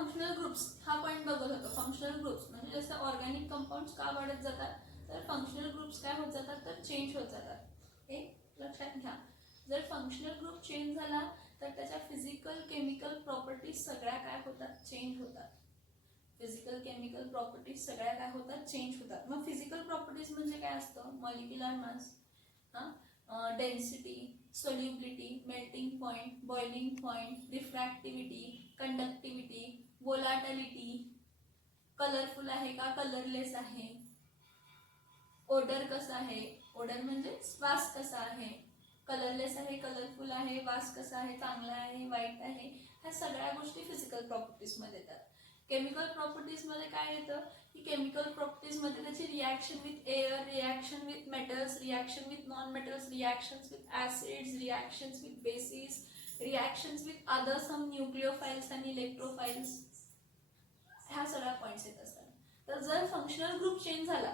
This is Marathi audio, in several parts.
फंक्शनल ग्रुप्स हा पॉईंट बघत होतो. फंक्शनल ग्रुप्स म्हणजे जसं ऑर्गॅनिक कंपाऊंड्स का वाढत जातात, तर फंक्शनल ग्रुप्स काय होत जातात, तर चेंज होत जातात. हे लक्षात घ्या. जर फंक्शनल ग्रुप चेंज झाला तर त्याच्या फिजिकल केमिकल प्रॉपर्टीज सगळ्या काय होतात, चेंज होतात. फिजिकल केमिकल प्रॉपर्टीज सगळ्या काय होतात, चेंज होतात. मग फिजिकल प्रॉपर्टीज म्हणजे काय असतं, molecular mass, density, solubility, melting point, boiling point, refractivity, conductivity, volatility, colourful आहे का कलरलेस आहे, ओडर कसा आहे, ओडर म्हणजे वास कसा आहे, कलरलेस आहे कलरफुल आहे, वास कसा आहे चांगला आहे वाईट आहे, ह्या सगळ्या गोष्टी फिजिकल प्रॉपर्टीज मध्ये येतात. केमिकल प्रॉपर्टीज मध्ये काय येतं की केमिकल प्रॉपर्टीज मध्ये त्याची reaction with air, reaction with metals, reaction with non metals, reactions with acids, reactions with bases, reactions with other some nucleophiles आणि इलेक्ट्रोफाइल्स, ह्या सगळ्या पॉइंट्स येत असतात. तर जर फंक्शनल ग्रुप चेंज झाला,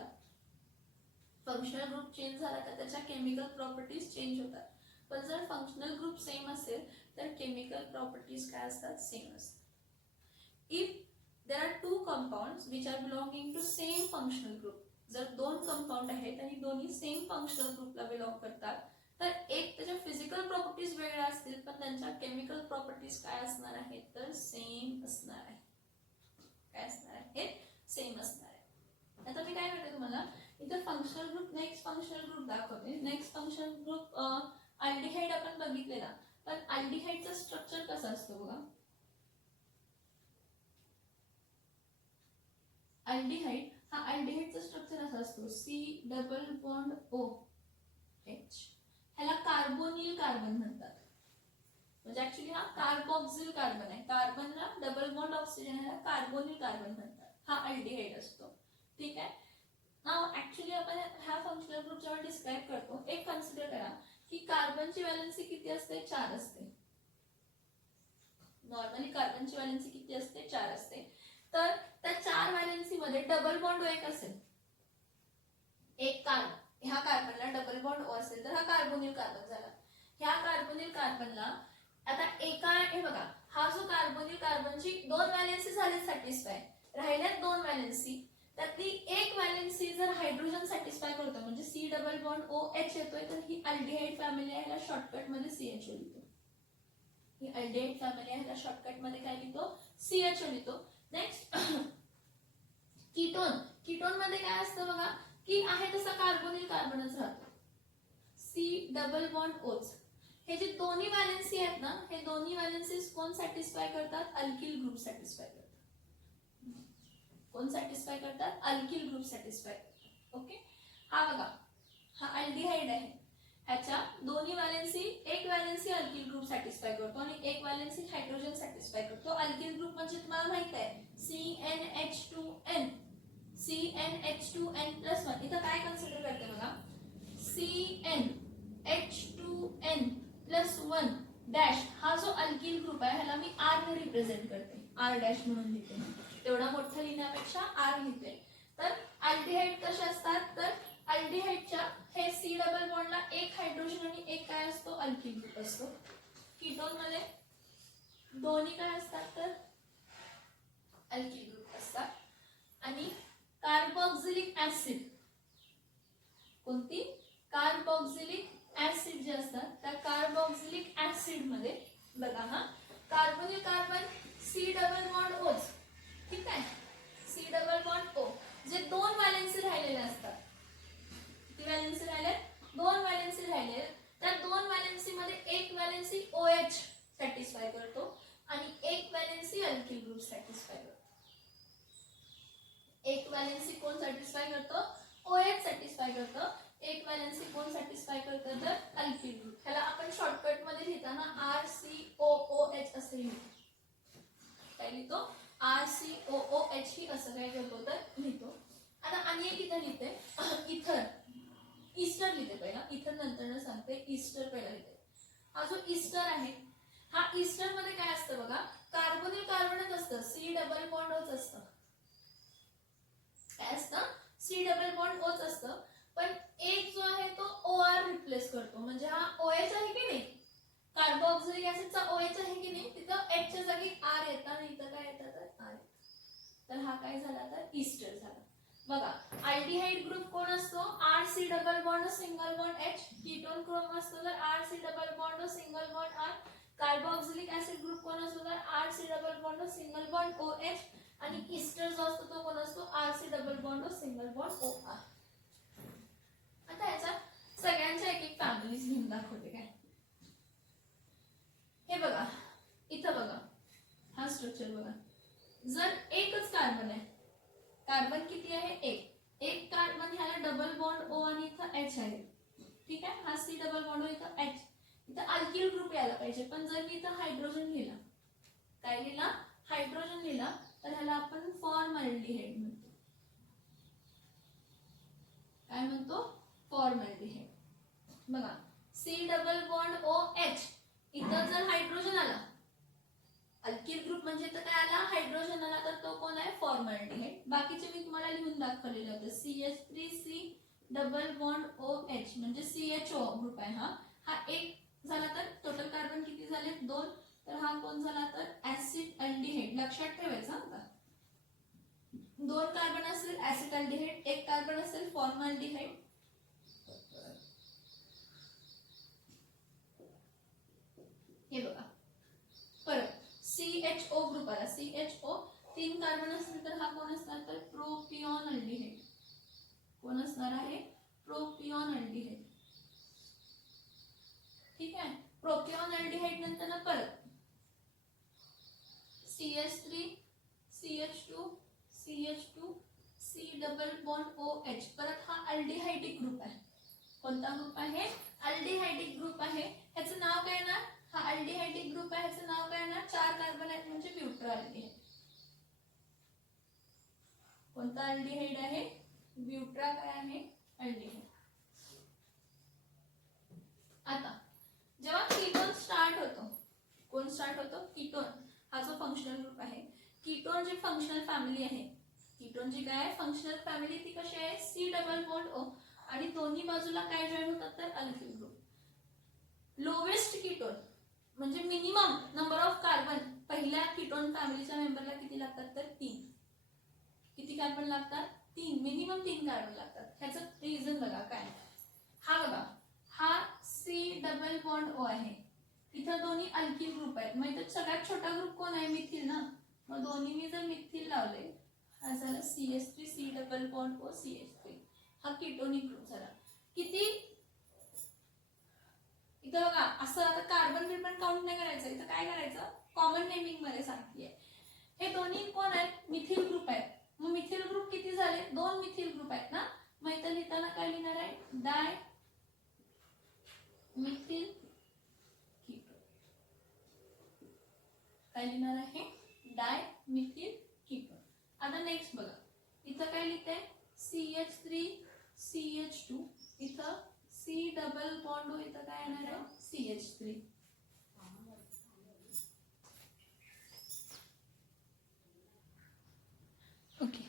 फंक्शनल ग्रुप चेंज झाला तर त्याच्या केमिकल प्रॉपर्टीज चेंज होतात. पण जर फंक्शनल ग्रुप सेम असेल तर केमिकल प्रॉपर्टीज काय असतात, सेम असतात. If there are two compounds which are belonging to same functional group, जर दोन कंपाऊंड आहेत आणि दोन्ही सेम फंक्शनल ग्रुपला बिलॉंग करतात तर एक त्याच्या फिजिकल प्रॉपर्टीज वेगळ्या असतील पण त्यांच्या केमिकल प्रॉपर्टीज काय असणार आहेत, तर सेम असणार आहे. काय असणार आहे, सेम असणार आहे. आता मी काय म्हणते तुम्हाला इथे functional group, next functional group दाखवते. नेक्स्ट फंक्शनल ग्रुप अल्डिहाइड आपण बघितलेला, पण अल्डिहाइडचं स्ट्रक्चर कसं असतं बघा. अल्डिहाइड हा अल्डिहाइडचा स्ट्रक्चर असा असतो C double bond O H. ह्याला कार्बोनिल कार्बन म्हणतात. म्हणजे ऍक्च्युली हा कार्बोक्सिल कार्बन आहे. कार्बनला डबल बॉन्ड ऑक्सिजन ह्याला कार्बोनिल कार्बन म्हणतात. हा अल्डिहाइड असतो. ठीक आहे. नाव ऍक्च्युली आपण ह्या फंक्शनल ग्रुप जेव्हा डिस्क्राइब करतो एक कन्सिडर करा की कार्बनची व्हॅलेन्सी किती असते, 4 असते. नॉर्मली कार्बनची व्हॅलेन्सी किती असते, 4 असते. तर त्या 4 व्हॅलेन्सी मध्ये डबल बॉन्ड ओ एक असेल. एक कार्बन, ह्या कार्बनला डबल बॉन्ड ओ असेल तर हा कार्बोनिल कार्बन झाला. ह्या कार्बोनिल कार्बनला आता एका, हे बघा हा जो कार्बोनिल कार्बनची 2 व्हॅलेन्सी झाली सॅटिस्फाय, राहिल्यात 2 व्हॅलेन्सी, त्यातली एक व्हॅलेन्सी जर हायड्रोजन सॅटिस्फाय करतो म्हणजे C double bond O H येतोय तर ही अल्डिहाइड फॅमिली आहे. ह्याला शॉर्टकट मध्ये CHO लिहितो. ही अल्डिहाइड फॅमिली आहे. ह्याला शॉर्टकट मध्ये काय लिहितो, CHO लिहितो. Next ketone. कीटोन मध्ये काय असतं बघा की आहे तसा कार्बोनिल कार्बनच राहतो. सी डबल बॉन्ड ओच. हे जे दोन्ही व्हॅलेन्सी आहेत ना, हे दोन्ही व्हॅलेन्सीज कोण सॅटिस्फाय करतात, अल्किल ग्रुप सॅटिस्फाय करतात. कोण सॅटिस्फाय करतात, अल्किल ग्रुप सॅटिस्फाय करतात. ओके. हा बघा हा अल्डिहाइड आहे. ह्याच्या दोन्ही व्हॅलेन्सी, एक व्हॅलेन्सी अल्किल ग्रुप सॅटिस्फाय करतो आणि एक व्हॅलेन्सी हायड्रोजन सॅटिस्फाय करतो. अल्किल ग्रुप म्हणजे तुम्हाला माहित आहे CnH2n, CnH2n+1. इथं काय कन्सिडर करते बघा, CnH2n+1 डॅश हा जो अल्किल ग्रुप आहे ह्याला मी R ने रिप्रेझेंट करते, R डॅश म्हणून लिहिते. तेवढा मोठा लिहिण्यापेक्षा R लिहिते. तर अल्डिहाइड कसे असतात, तर अल्डिहाइडच्या हे सी डबल बॉन्डला एक हायड्रोजन आणि एक काय असतो, अल्किल ग्रुप असतो. कीटोन मध्ये दोन्ही काय असतात, तर अल्किल ग्रुप असतात. आणि कार्बोक्सिलिक ऍसिड, कोणती, कार्बोक्सिलिक ऍसिड जे असतात त्या कार्बोक्सिलिक ऍसिड मध्ये बघा हा carbonyl carbon C double bond ओच. ठीक आहे. सी डबल बॉन्ड ओ जे 2 व्हॅलेन्सी राहिलेले असतात. किती व्हॅलेन्सी राहिले, 2 व्हॅलेन्सी राहिले. त्या 2 व्हॅलेन्सी मध्ये एक व्हॅलेन्सी OH सॅटिस्फाय करतो आणि एक व्हॅलेन्सी अल्किल ग्रुप सॅटिस्फाय करतो. एक व्हॅलेन्सी कोण सॅटिस्फाय करतो, OH सॅटिस्फाय करतो. एक व्हॅलेन्सी कोण सॅटिस्फाय करतं, तर अल्किल ग्रुप. ह्याला आपण शॉर्टकट मध्ये लिहिताना RCOOH असे लिहितो. काय लिहितो, RCOOH ही असं काय करतो तर लिहितो. आता आणि एक इथं लिहिते इथर, ईस्टर लिहिते पहिला, इथर नंतर सांगते, ईस्टर पहिला लिहिते. हा जो ईस्टर आहे हा ईस्टर मध्ये काय असतं बघा, कार्बोनिल कार्बनच असतं, सी डबल बॉन्ड ओच असतं. काय असतं, सी डबल बॉन्ड ओच असतं. पण एक जो आहे तो OR रिप्लेस करतो. म्हणजे हा OH आहे की नाही, कार्बोक्सिलिक ऍसिडचा OH आहे की नाही, तिथं H च्या जागी R येतात आणि इथं काय येतात, तर हा काय झाला तर ईस्टर झाला. बघा अल्डिहाइड ग्रुप कोण असतो RC double bond single bond H. Ketone group असतो तर RC double bond single bond R. Carboxylic acid group कोण असतो तर RC double bond single bond OH. आणि ईस्टर जो असतो तो कोण असतो RC double bond single bond OR. आता याचा सगळ्यांच्या एक एक फॅमिलीज घेऊन दाखवते काय. हे बघा इथं बघा हा स्ट्रक्चर बघा. जर एकच कार्बन आहे, कार्बन किती आहे एक कार्बन ह्याला डबल बॉन्ड O आणि इथं H आहे. ठीक आहे, हा C डबल बॉन्ड O इथं H. इथं अल्किल ग्रुप यायला पाहिजे, पण जर मी इथं हायड्रोजन लिहिला, काय लिहिला हायड्रोजन लिहिला, तर ह्याला आपण फॉर्मल्डिहाइड म्हणतो. काय म्हणतो फॉर्मल्डिहाइड. बघा C डबल बॉन्ड OH इथं जर हायड्रोजन आला, अल्किल ग्रुप म्हणजे इथं काय आला हायड्रोजन आला, तर तो कोण आहे फॉर्मल्डिहाइड. बाकीचे मी तुम्हाला लिहून दाखवलेलं होतं. CH3C डबल बॉन्ड OH म्हणजे CHO ग्रुप आहे. हा एक झाला तर टोटल कार्बन किती झाले 2. तर हा कोण झाला तर ऍसिड अल्डिहाइड. लक्षात ठेवायचं आता 2 कार्बन असेल ऍसिड अल्डिहाइड, 1 कार्बन असेल फॉर्मल्डिहाइड. हे बघा परत CHO ग्रुप आला. CHO 3 कार्बन असेल तर हा कोण असणार तर प्रोपिऑन अल्डिहाइड. कोण असणार आहे प्रोपिऑन अल्डिहाइड. ठीक आहे, प्रोपिऑन अल्डिहाइड नंतर ना परत CH3 CH2 CH2 C double bond OH. परत हा अल्डिहाइडिक ग्रुप आहे. कोणता ग्रुप आहे अल्डिहाइडिक ग्रुप आहे. ह्याचं नाव काय ना, हा अल्डिहाइडिक ग्रुप आहे, ह्याचं नाव काय ना 4 कार्बन आहेत म्हणजे ब्युट्रा अल्डिहाइड. कोणता अल्डिहाइड आहे ब्युट्रा काय आहे अल्डिहाइड. आता जेव्हा कीटोन स्टार्ट होतो, कोण स्टार्ट होतो कीटोन. हा जो फंक्शनल ग्रुप आहे, कीटोन जी फंक्शनल फॅमिली आहे, कीटोन जी काय फंक्शनल फॅमिली ती कशी आहे C डबल बॉन्ड O आणि दोन्ही बाजूला काय जॉईन होतात तर अल्किल ग्रुप. लोवेस्ट कीटोन म्हणजे मिनिमम नंबर ऑफ कार्बन पहिल्या कीटोन फॅमिलीच्या मेंबरला किती लागतात तर 3. किती कार्बन लागतात 3. मिनिमम 3 कार्बन लागतात. ह्याचं रिझन बघा काय. हा बघा हा C डबल बॉन्ड O आहे, इथं दोन्ही अल्किल ग्रुप आहेत. मग इथं सगळ्यात छोटा ग्रुप कोण आहे मिथिल ना, मग दोन्ही मी जर मिथिल लावले हा झाला CH3 C double bond O CH3. हा कीटोनिक ग्रुप झाला. किती इथं बघा असं आता कार्बन बिर्बन काउंट नाही करायचं, इथं काय करायचं कॉमन नेमिंग मध्ये सांगतेय. हे दोन्ही कोण आहेत मिथिल ग्रुप आहेत. मग मिथिल ग्रुप किती झाले 2 मिथिल ग्रुप आहेत ना, मग इथं लिहिताना काय लिहिणार आहे डाय मिथिल कीटोन. काय लिहिणार आहे डाय मिथिल कीटोन. आता नेक्स्ट बघा इथं काय लिहिते CH3 CH2 इथं C डबल बॉन्ड O इथं काय येणार आहे CH3. ओके,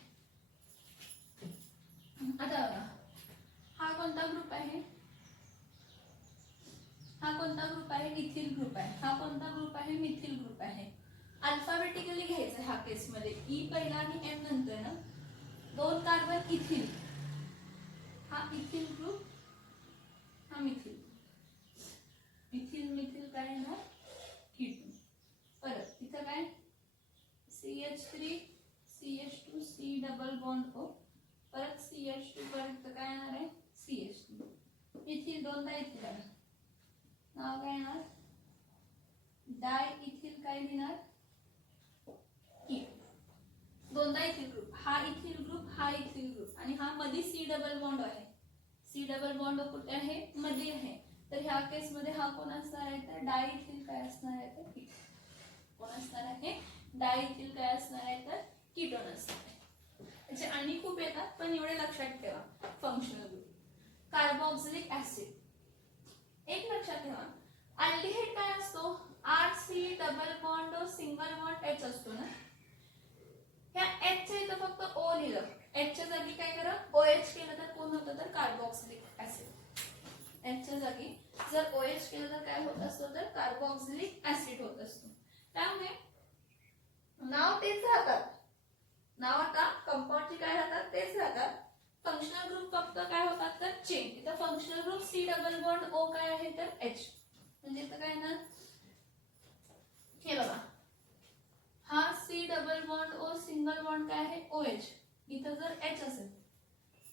आता बघा हा कोणता ग्रुप आहे, हा कोणता ग्रुप आहे मिथिल ग्रुप आहे. हा कोणता ग्रुप आहे मिथिल ग्रुप आहे. अल्फाबेटिकली घ्यायचं ह्या केस मध्ये E पहिला आणि M नंतर ना 2 कार्बन इथिल. हा इथिल ग्रुप हा मिथिल. मिथिल मिथिल काय येणार कीटोन. परत इथं काय CH3 CH2 C double bond O. परत CH2 परत काय येणार आहे CH2. इथिल दोनदा इथिल आहे, नाव काय येणार डाय इथिल. काय लिहिणार दोनदा इथिल ग्रुप. हा इथिल ग्रुप हा इथिल ग्रुप आणि हा मध्ये C डबल बॉन्ड आहे. C डबल बॉन्ड कुठे आहे मध्ये आहे. तर ह्या केस मध्ये हा कोण असणार आहे तर डायइथिल काय असणार आहे तर कोण असणार आहे डायइथिल काय असणार आहे तर कीटोन असणार आहे. त्याचे आणि खूप येतात पण एवढे लक्षात ठेवा. फंक्शनल ग्रुप कार्बोक्सिलिक ऍसिड एक लक्षात ठेवा. अल्डिहाइड काय असतो RC double bond O single bond H असतो ना. ह्या H च्या इथं फक्त O लिहिलं, H च्या जागी काय करा OH केलं तर कोण होतं तर कार्बोक्सिलिक ऍसिड. H च्या जागी जर OH केलं तर काय होत असतो तर कार्बोक्सिलिक ऍसिड होत असतो. त्यामुळे नाव तेच राहतात नाव आता कंपाऊंडचे काय राहतात तेच राहतात. फंक्शनल ग्रुप फक्त काय होतात तर चेन. इथं functional group C double bond O काय आहे तर एच. म्हणजे इथं काय ना हे बघा हा C double bond O single bond काय आहे ओ एच. इथं जर एच असेल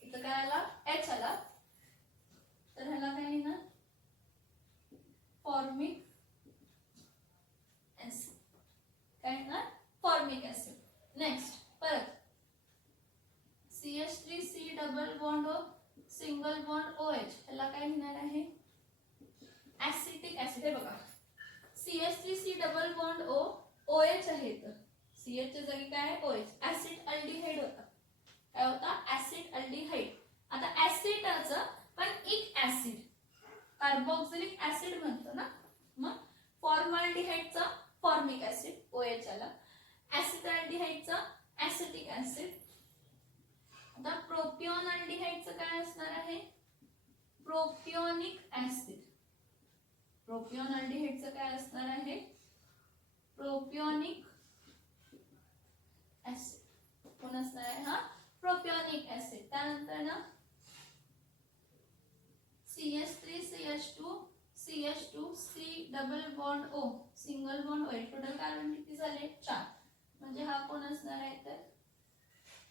इथं काय आला एच आला तर ह्याला काय आहे ना फॉर्मिक ऍसिड. काय ना फॉर्मिक ऍसिड. नेक्स्ट परत CH3C double bond O single bond OH ह्याला काय लिहिणार आहे ऍसिटिक ऍसिड. हे बघा CH3C double bond O OH आहे तर CH च्या जागी काय आहे OH. ऍसिड अल्डिहाइड होता. काय होता ऍसिड अल्डिहाइड. आता ऍसिडाचं पण एक ऍसिड कार्बोक्सिलिक ऍसिड म्हणतो ना. मग फॉर्मल्डिहाइडचा फॉर्मिक ऍसिड OH आला. ऍसिडल्डिहाइडचा ऍसिटिक ऍसिड. आता प्रोपिऑन अल्डिहाइडचं काय असणार आहे प्रोपियोनिक ऍसिड. प्रोपिऑन अल्डिहाइडचं काय असणार आहे प्रोपियोनिक ऍसिड. कोण असणार आहे हा प्रोपियोनिक ऍसिड. त्यानंतर ना CH3CH2 CH2 C double bond O single bond OH. Total carbon किती झाले 4. म्हणजे हा कोण असणार आहे तर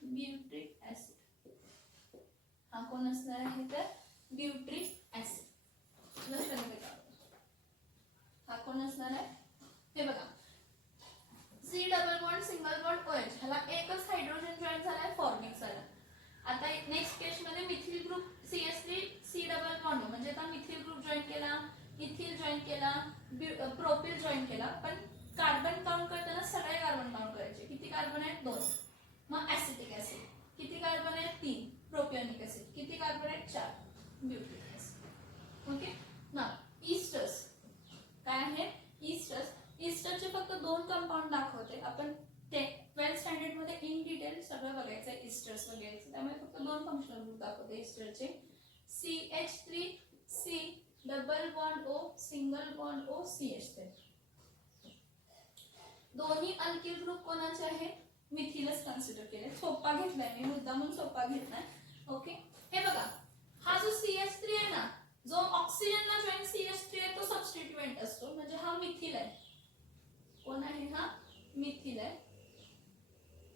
ब्युट्रिक ऍसिड. हा कोण असणार आहे तर ब्युट्रिक ऍसिड. लक्षात घ्या हा कोण असणार आहे हे बघा C double bond single bond OH ह्याला एकच हायड्रोजन जॉईन झालाय फॉर्मिक झाला. आता नेक्स्ट केस मध्ये methyl group CH3C double bond म्हणजे आता मिथिल ग्रुप जॉईन केला इथिल जॉईन केला प्रोपिल जॉईन केला. पण कार्बन काउंट करताना सगळे कार्बन काउंट करायचे. किती कार्बन आहेत 2. मग ऍसिटिक ऍसिड किती कार्बन आहेत 3. प्रोपियोनिक ऍसिड किती कार्बन आहेत 4. ब्युट्रिक ऍसिड. ओके. नाउ ईस्टर्स काय आहे ईस्टर्स. ईस्टरचे फक्त 2 कंपाऊंड दाखवते. आपण 12th स्टँडर्ड मध्ये इन डिटेल सगळं बघायचं आहे ईस्टर्स वगैरे. त्यामुळे फक्त 2 फंक्शनल ग्रुप दाखवते ईस्टरचे. CH3C double bond O single bond O CH3. दोन्ही अल्किल ग्रुप कोणाचे आहे मिथिलच कन्सिडर केले. सोपा घेतलाय मी मुद्दामून सोपा घेतलाय. ओके. हे बघा हा जो CH3 आहे ना जो ऑक्सिजनला जॉईन CH3 आहे तो सबस्टिट्यूएंट असतो. म्हणजे हा मिथिल आहे. कोण आहे हा मिथिल आहे.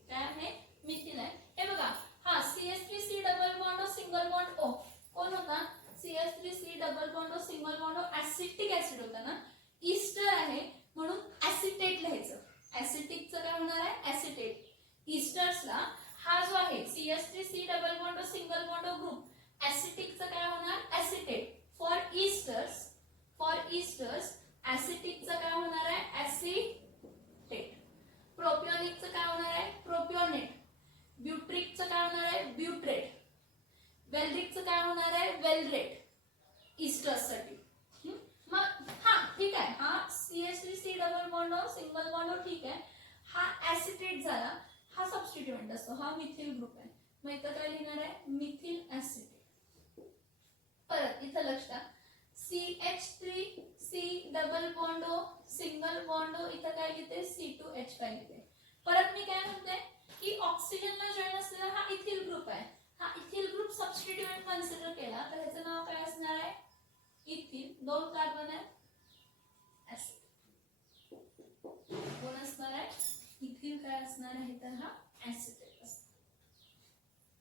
काय आहे मिथिल आहे. हे बघा हा CH3C double bond O single bond O कोण होता CH3C double bond O single bond O acetic acid होता ना. ईस्टर आहे म्हणून ऍसिटेट लिहायचं. ऍसिटिकचं काय होणार आहे ऍसिटेट. ईस्टर्सला हा जो आहे CH3C double bond O single bond O group ऍसिटिकचं काय होणार ऍसिटेट. फॉर ईस्टर्स ऍसिटिकचं काय होणार आहे ऍसिटेट. प्रोपियोनिकचं काय होणार आहे प्रोपियोनेट. ब्युट्रिकचं काय होणार आहे ब्युट्रेट. वेल्ड्रिकचं काय होणार आहे वेल्ड्रेट ईस्टर्स साठी. मग हा ठीक आहे हा CH3C double bond O single bond O ठीक आहे. हा ऍसिटेट झाला. हा सबस्टिट्यूएंट असतो. हा मिथिल ग्रुप आहे. मग इथं काय लिहिणार आहे मिथिल ऍसिड. परत इथं लक्ष द्या CH3C double bond O single bond O इथं काय लिहिते C2H काय लिहिते. परत मी काय म्हणते की ऑक्सिजनला जॉईन असलेला हा इथिल ग्रुप आहे. हा इथिल ग्रुप सबस्टिट्यूएंट कन्सिडर केला तर ह्याचं नाव काय असणार आहे इथिल. 2 कार्बन आहे ऍसिड. कोण असणार आहे इथिल काय असणार आहे तर हा ऍसिटेट असणार.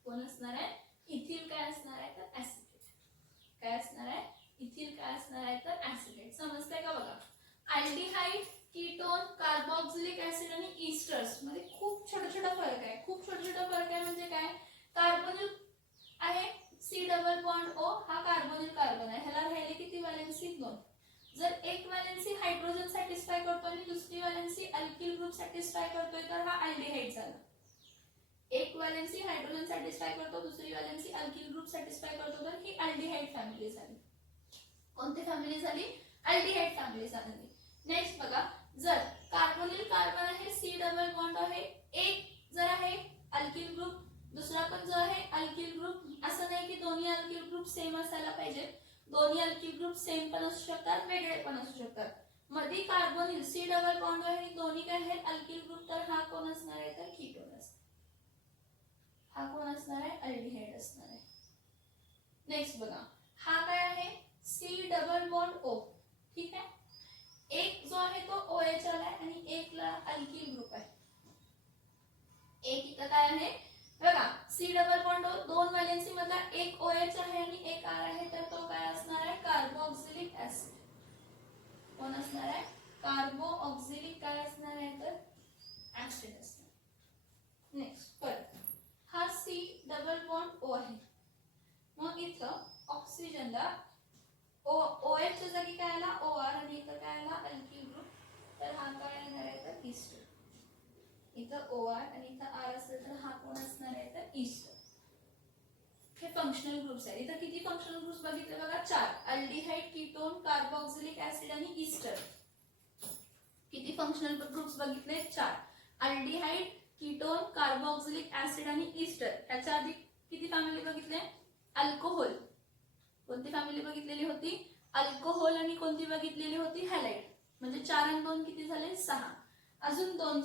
कोण असणार आहे इथिल काय असणार आहे तर ऍसिटेट. काय असणार आहे इथिल काय असणार आहे तर ऍसिटेट. समजतंय का बघा. अल्डिहाइड कीटोन कार्बोक्सिलिक ऍसिड आणि ईस्टर्स मध्ये खूप छोटा छोटा फरक आहे. खूप छोटा छोटा फरक आहे म्हणजे काय कार्बोनिल आहे C डबल बॉन्ड O हा कार्बोनिल कार्बन आहे. ह्याला राहिले किती व्हॅलेन्सी 2. जर एक व्हॅलेन्सी हायड्रोजन सॅटिस्फाय करतो आणि दुसरी व्हॅलेन्सी अल्किल ग्रुप सॅटिस्फाय करतोय तर हा अल्डिहाइड झाला. एक व्हॅलेन्सी हायड्रोजन सॅटिस्फाय करतो दुसरी व्हॅलेन्सी अल्किल ग्रुप सॅटिस्फाय करतो तर ही अल्डिहाइड फॅमिली झाली. कोणती फॅमिली झाली अल्डिहाइड फॅमिली झाली. नेक्स्ट बघा जर कार्बोनिल कार्बन आहे C डबल बॉन्ड आहे एक जर आहे अल्किल ग्रुप दुसरा पण जो आहे अल्किल ग्रुप. असं नाही की दोन्ही अल्किल ग्रुप सेम असायला पाहिजे. दोन्ही अल्किल ग्रुप सेम पण असू शकतात वेगळे पण असू शकतात. मध्ये कार्बोनिल C डबल बॉन्ड आहे आणि दोन्ही काय आहेत अल्किल ग्रुप तर हा कोण असणार आहे तर कीटोन असणार. हा कोण असणार आहे, अल्डिहाइड असणार आहे. नेक्स्ट बघा, हा काय आहे, सी डबल बॉन्ड ओ. ठीक आहे, एक जो आहे तो OH आलाय आणि एक ला अल्किल ग्रुप आहे. एक इथं काय आहे बघा, सी डबल बॉन्ड ओ, दोन व्हॅलेन्सी मधला एक OH आहे आणि एक R आहे, तर तो काय असणार आहे, कार्बोऑक्सिलिक ऍसिड. कोण असणार आहे, कार्बोऑक्सिलिक काय असणार आहे, तर ऍसिड असणार. नेक्स्ट परत, हा सी डबल बॉन्ड ओ आहे, मग इथं ऑक्सिजनला OH च्या जागी काय आला, OR आणि इथं काय आला, अल्किल ग्रुप. तर हा काय येणार आहे, तर ईस्टर. इथं OR आणि इथं R असेल तर हा कोण असणार आहे, तर ईस्टर. हे फंक्शनल ग्रुप्स आहेत. इथं किती फंक्शनल ग्रुप्स बघितले बघा, 4. अल्डिहाइड, कीटोन, कार्बोऑक्सिलिक ऍसिड आणि ईस्टर. किती फंक्शनल ग्रुप्स बघितले, 4. अल्डिहाइड, कीटोन, कार्बोऑक्सिलिक ऍसिड आणि ईस्टर. याच्या आधी किती फॅमिली बघितले, अल्कोहोल. कोणती फॅमिली बघितलेली होती, अल्कोहोल, आणि कोणती बघितलेली होती, हॅलाइड. म्हणजे 4 आणि 2 किती झाले, 6. अजून 2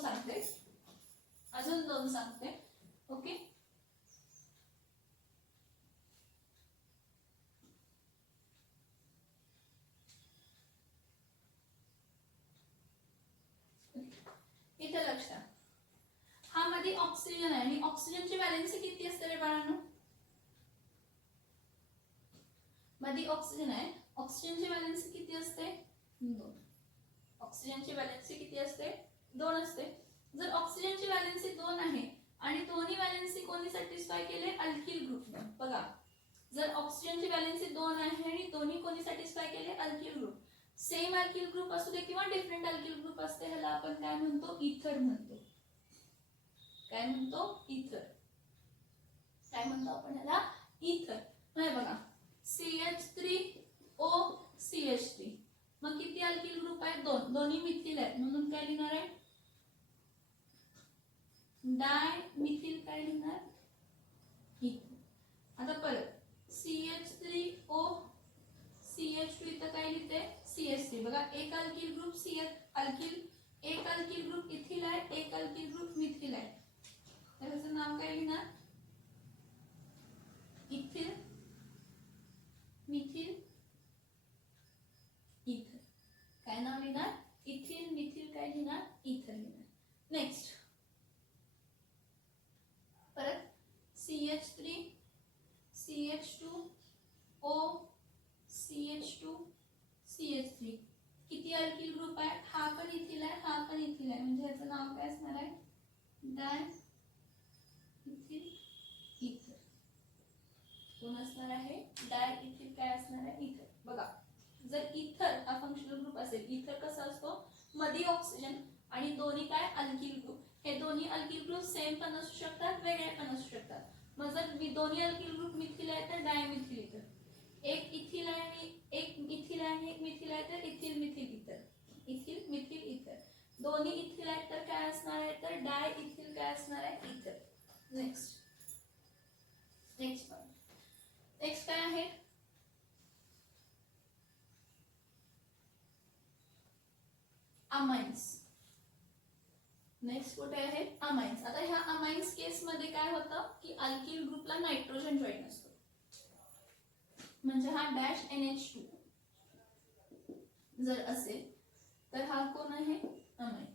सांगते, ओके. इथे लक्ष, हा मध्ये ऑक्सिजन आहे आणि ऑक्सिजनची व्हॅलेन्सी किती असते रे बाळांनो, मध्ये ऑक्सिजन आहे, ऑक्सिजनची व्हॅलेन्सी किती असते, 2. ऑक्सिजनची व्हॅलेन्सी किती असते, 2 असते. जर ऑक्सिजनची व्हॅलेन्सी 2 आहे आणि दोन्ही व्हॅलेन्सी कोणी सॅटिस्फाय केले, अल्किल ग्रुपने. बघा, जर ऑक्सिजनची व्हॅलेन्सी 2 आहे आणि दोन्ही कोणी सॅटिस्फाय केले, alkyl group. Same alkyl group असू दे किंवा डिफरंट अल्किल ग्रुप असते, ह्याला आपण काय म्हणतो, इथर म्हणतो. काय म्हणतो, इथर. काय म्हणतो आपण ह्याला, इथर. नाही बघा, CH3O CH3, मग किती अल्किल ग्रुप आहेत, 2. दोन्ही मिथिल आहेत, म्हणून काय लिहिणार आहे, डाय मिथिल. काय लिहिणार, इथर. आता परत CH3O CH2, इथं काय लिहिते, CH3. बघा, एक अल्किल ग्रुप एक अल्किल ग्रुप इथिल आहे, एक अल्किल ग्रुप मिथिल आहे, तर ह्याचं नाव काय लिहिणार, इथिल मिथिल इथर. काय नाव लिहिणार, इथिल मिथिल काय लिहिणार, इथर लिहिणार. नेक्स्ट परत CH3 CH2O CH2 CH3, किती अल्किल ग्रुप आहे, हा पण इथिल आहे, हा पण इथिल आहे, म्हणजे ह्याचं नाव काय असणार आहे, डाय इथिल इथर. कोण असणार आहे, डाय इथिल काय असणार आहे, इथर. बघा, जर इथर हा फंक्शनल ग्रुप असेल, इथर कसा असतो, मध्ये ऑक्सिजन आणि दोन्ही काय, अल्किल ग्रुप. हे दोन्ही अल्किल ग्रुप सेम पण असू शकतात, वेगळे पण असू शकतात. मग जर दोन्ही अल्किल ग्रुप मिथिल आहे तर डायमिथिल इथर. एक इथिल आहे आणि एक मिथिल आहे आणि एक मिथिल आहे तर इथिल मिथिल इथर. इथिल मिथिल इथर. दोन्ही इथिल आहेत तर काय असणार आहे, तर डाय इथिल काय असणार आहे, इथर. नेक्स्ट काय आहे, अमाइन्स. नेक्स्ट कुठे आहे, अमाइन्स. आता ह्या अमाइन्स केस मध्ये काय होतं की अल्किल ग्रुपला नायट्रोजन जॉईन असतो, म्हणजे हा डॅश NH2 जर असेल तर हा कोण आहे, अमाइन.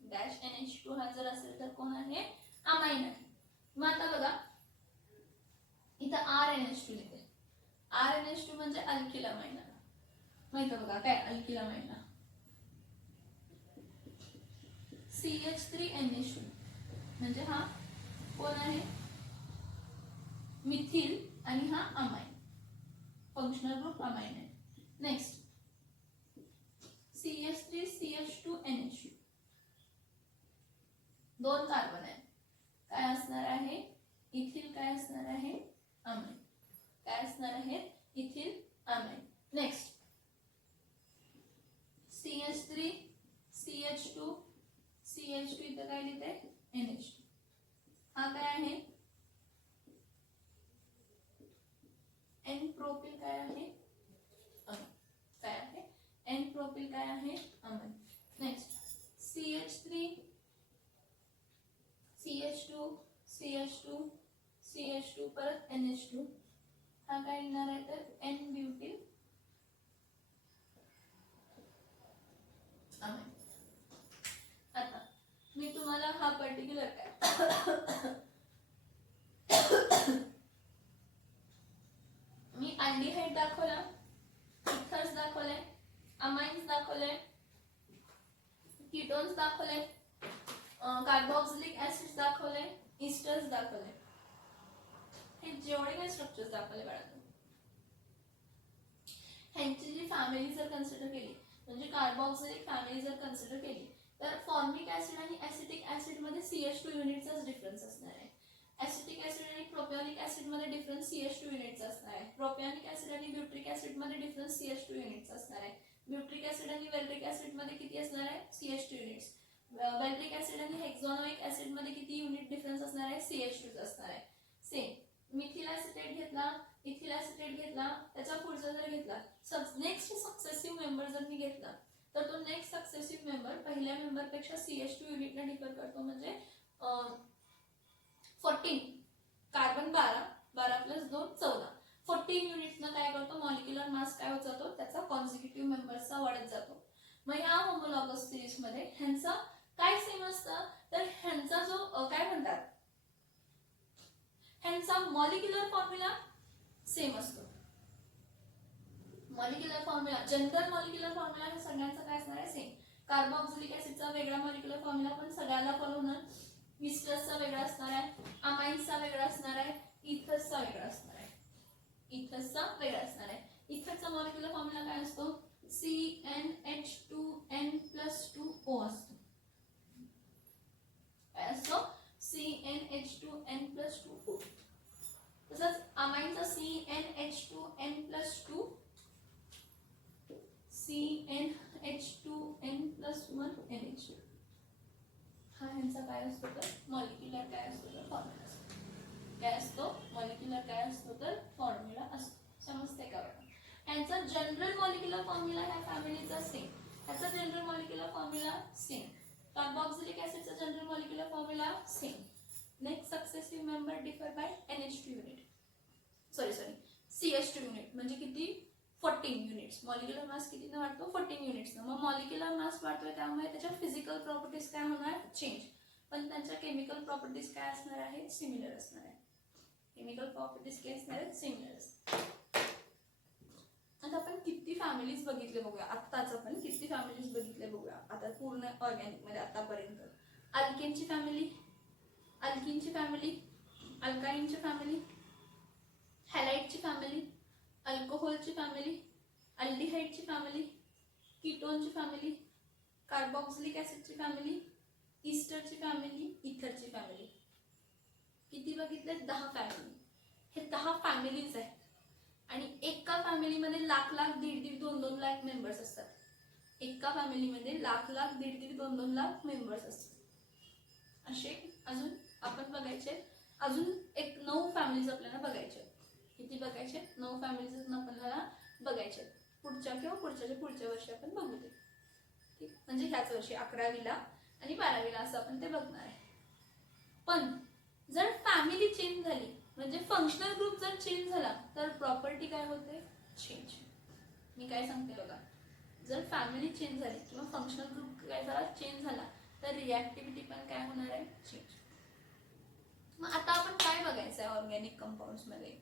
डॅश NH2 हा जर असेल तर कोण आहे, अमाइन आहे. मग आता बघा, इथं RNH2 लिहिते. RNH2 म्हणजे अल्किल अमाइन आला. माहिती बघा काय, अल्किल अमाइन. CH3NH2 म्हणजे हा कोण आहे, मिथिल आणि हा अमाइन. फंक्शनल ग्रुप अमाइन आहे. नेक्स्ट CH3CH2NH2, 2 कार्बन आहे, काय असणार आहे, इथिल काय असणार आहे, अमाइन. काय असणार आहे, इथिल अमाइन. नेक्स्ट CH3CH2 इथं काय लिहिते, NH2. हा काय आहे, N प्रोपिल काय आहे, अमाइन. काय आहे, N प्रोपिल काय आहे, अमाइन. नेक्स्ट CH3 CH2 हा काय येणार आहे तर एन ब्युटिल अमाइन. आता मी तुम्हाला हा पर्टिक्युलर काय मी अल्डिहाइड दाखवला, इथर्स दाखवले, अमाइन्स दाखवले, कीटोन्स दाखवले, कार्बोक्सिलिक ऍसिड्स दाखवले, इस्टर्स दाखवले. हे जेवढे काही स्ट्रक्चर्स दाखवले बाळा, ह्यांची जी फॅमिली जर कन्सिडर केली म्हणजे कार्बोक्सिलिक फॅमिली जर कन्सिडर केली तर फॉर्मिक ऍसिड आणि ऍसिटिक ऍसिड मध्ये CH2 युनिटचाच डिफरन्स असणार आहे. ऍसिटिक ऍसिड आणि प्रोपियोनिक ऍसिड मध्ये डिफरन्स CH2 युनिटचा असणार आहे. प्रोपियोनिक ऍसिड आणि ब्युट्रिक ऍसिड मध्ये डिफरन्स CH2 युनिटचा असणार आहे. ब्युट्रिक ऍसिड आणि वेल्ट्रिक ऍसिड मध्ये किती असणार आहे CH2 युनिट्स. वेल्ट्रिक ऍसिड आणि हेक्झोनोइक ऍसिड मध्ये किती युनिट डिफरन्स असणार आहे CH2 असणार आहे. सेम मिथिल ऍसिटेट घेतला, इथिल ऍसिटेट घेतला, त्याचा पुढचा जर घेतला नेक्स्ट सक्सेसिव्ह मेंबर जर मी घेतला तर तो नेक्स्ट सक्सेसिव्ह मेंबर पहिल्या मेंबर पेक्षा CH2 युनिटला डिफर करतो. म्हणजे 14 कार्बन 12 प्लस 2 14 14 युनिट्सना काय करतो मॉलिक्युलर मास काय होत जातो त्याचा कॉन्सिक्युटिव्ह मेंबर्सचा वाढत जातो. मग ह्या होमोलॉगस सिरीज मध्ये ह्यांचा काय सेम असतं तर ह्यांचा जो काय म्हणतात ह्यांचा मॉलिक्युलर फॉर्म्युला सेम असतो. Molecular formula general molecular formula हे सगळ्यांचा काय असणार आहे सेम. कार्बोक्सिलिक ऍसिडचा वेगळा मॉलिक्युलर फॉर्म्युला पण सगळ्याला फॉलो होणार. इस्टर्सचा वेगळा असणार आहे, अमाइन्सचा वेगळा असणार आहे, इथर्सचा वेगळा असणार आहे. इथर्सचा वेगळा असणार आहे. इथरचा मॉलिक्युलर फॉर्म्युला काय असतो CnH2n+2O असतो. काय असतो CnH2n+2O. तसंच अमाइनचा CnH2n+2 CnH2n+1NH2 हा ह्यांचा काय असतो तर मॉलिक्युलर काय असतो तर फॉर्म्युला असतो. काय असतो मॉलिक्युलर काय असतो तर फॉर्म्युला असतो. समजते का बघा. ह्यांचा जनरल मॉलिक्युलर फॉर्म्युला ह्या फॅमिलीचा सेम. ह्याचा general molecular formula same. Carboxylic ऍसिडचा general molecular formula same. Next successive member differ by NH2 unit sorry CH2 unit म्हणजे किती 14 युनिट्स. मॉलिक्युलर मास कितीने वाढतो 14 युनिट्सनं. मग मॉलिक्युलर मास वाढतोय त्यामुळे त्याच्या फिजिकल प्रॉपर्टीज काय होणार चेंज, पण त्यांच्या केमिकल प्रॉपर्टीज काय असणार आहेत सिमिलर असणार आहे. केमिकल प्रॉपर्टीज काय असणार आहेत सिमिलर असणार. आता आपण किती फॅमिलीज बघितले बघूया. आत्ताच आपण किती फॅमिलीज बघितले बघूया आता पूर्ण ऑर्गॅनिक मध्ये आतापर्यंत. अल्केनची फॅमिली, अल्किनची फॅमिली, अल्काइनची फॅमिली, हॅलाइडची फॅमिली, अल्कोहोलची फॅमिली, अल्डिहाइडची फॅमिली, कीटोनची फॅमिली, कार्बोक्सिलिक ऍसिडची फॅमिली, ईस्टरची फॅमिली, इथरची फॅमिली. किती बघितले 10 फॅमिली. हे 10 फॅमिलीज आहेत आणि एका फॅमिलीमध्ये लाख लाख दीड दीड 2-2 लाख मेंबर्स असतात. एका फॅमिलीमध्ये लाख लाख दीड दीड 2-2 लाख मेंबर्स असतात. असे अजून आपण बघायचे अजून 9 फॅमिलीज आपल्याला बघायचे. किती बघायचे 9 फॅमिलीज आपल्याला बघायचे. पुढच्या वर्षी आपण बघू ते. ठीक म्हणजे ह्याच वर्षी 11वीला आणि 12वीला असं आपण ते बघणार आहे. पण जर फॅमिली चेंज झाली म्हणजे फंक्शनल ग्रुप जर चेंज झाला तर प्रॉपर्टी काय होते चेंज. मी काय सांगते बघा. जर फॅमिली चेंज झाली किंवा फंक्शनल ग्रुप काय झाला चेंज झाला तर रिॲक्टिव्हिटी पण काय होणार आहे चेंज. मग आता आपण काय बघायचं आहे ऑर्गॅनिक कंपाऊंड्स मध्ये.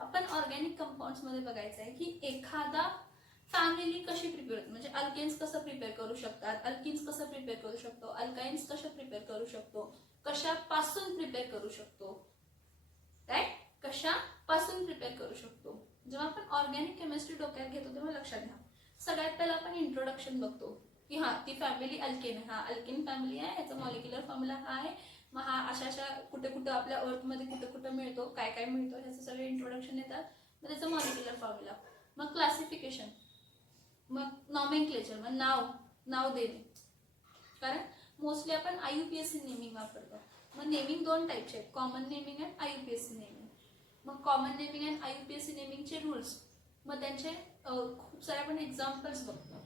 आपण ऑर्गॅनिक कंपाऊंड्स मध्ये बघायचं आहे की एखादा फॅमिली कशी प्रिपेअर होते. म्हणजे अल्केन्स कसं प्रिपेअर करू शकतात, अल्किन्स कसं प्रिपेअर करू शकतो, अल्काइन्स कसं प्रिपेअर करू शकतो, कशापासून प्रिपेअर करू शकतो, राईट कशापासून प्रिपेअर करू शकतो. जेव्हा आपण ऑर्गॅनिक केमिस्ट्री डोक्यात घेतो तेव्हा लक्षात घ्या सगळ्यात पहिला आपण इंट्रोडक्शन बघतो की हा ती फॅमिली अल्केन आहे, हा अल्केन फॅमिली आहे, ह्याचा मॉलिक्युलर फॉर्म्युला हा आहे. मग हा अशा कुठे कुठे आपल्या अर्थमध्ये कुठे कुठे मिळतो, काय काय मिळतो ह्याचं सगळे इंट्रोडक्शन येतात. मग त्याचं मॉलिक्युलर फॉर्म्युला, मग क्लासिफिकेशन, मग नॉमेनक्लेचर मग नाव देणे. कारण मोस्टली आपण IUPAC नेमिंग वापरतो. मग नेमिंग 2 टाईपचे आहेत, कॉमन नेमिंग आणि IUPAC नेमिंग. मग कॉमन नेमिंग आणि IUPAC नेमिंगचे रूल्स, मग त्यांचे खूप सारे आपण एक्झाम्पल्स बघतो.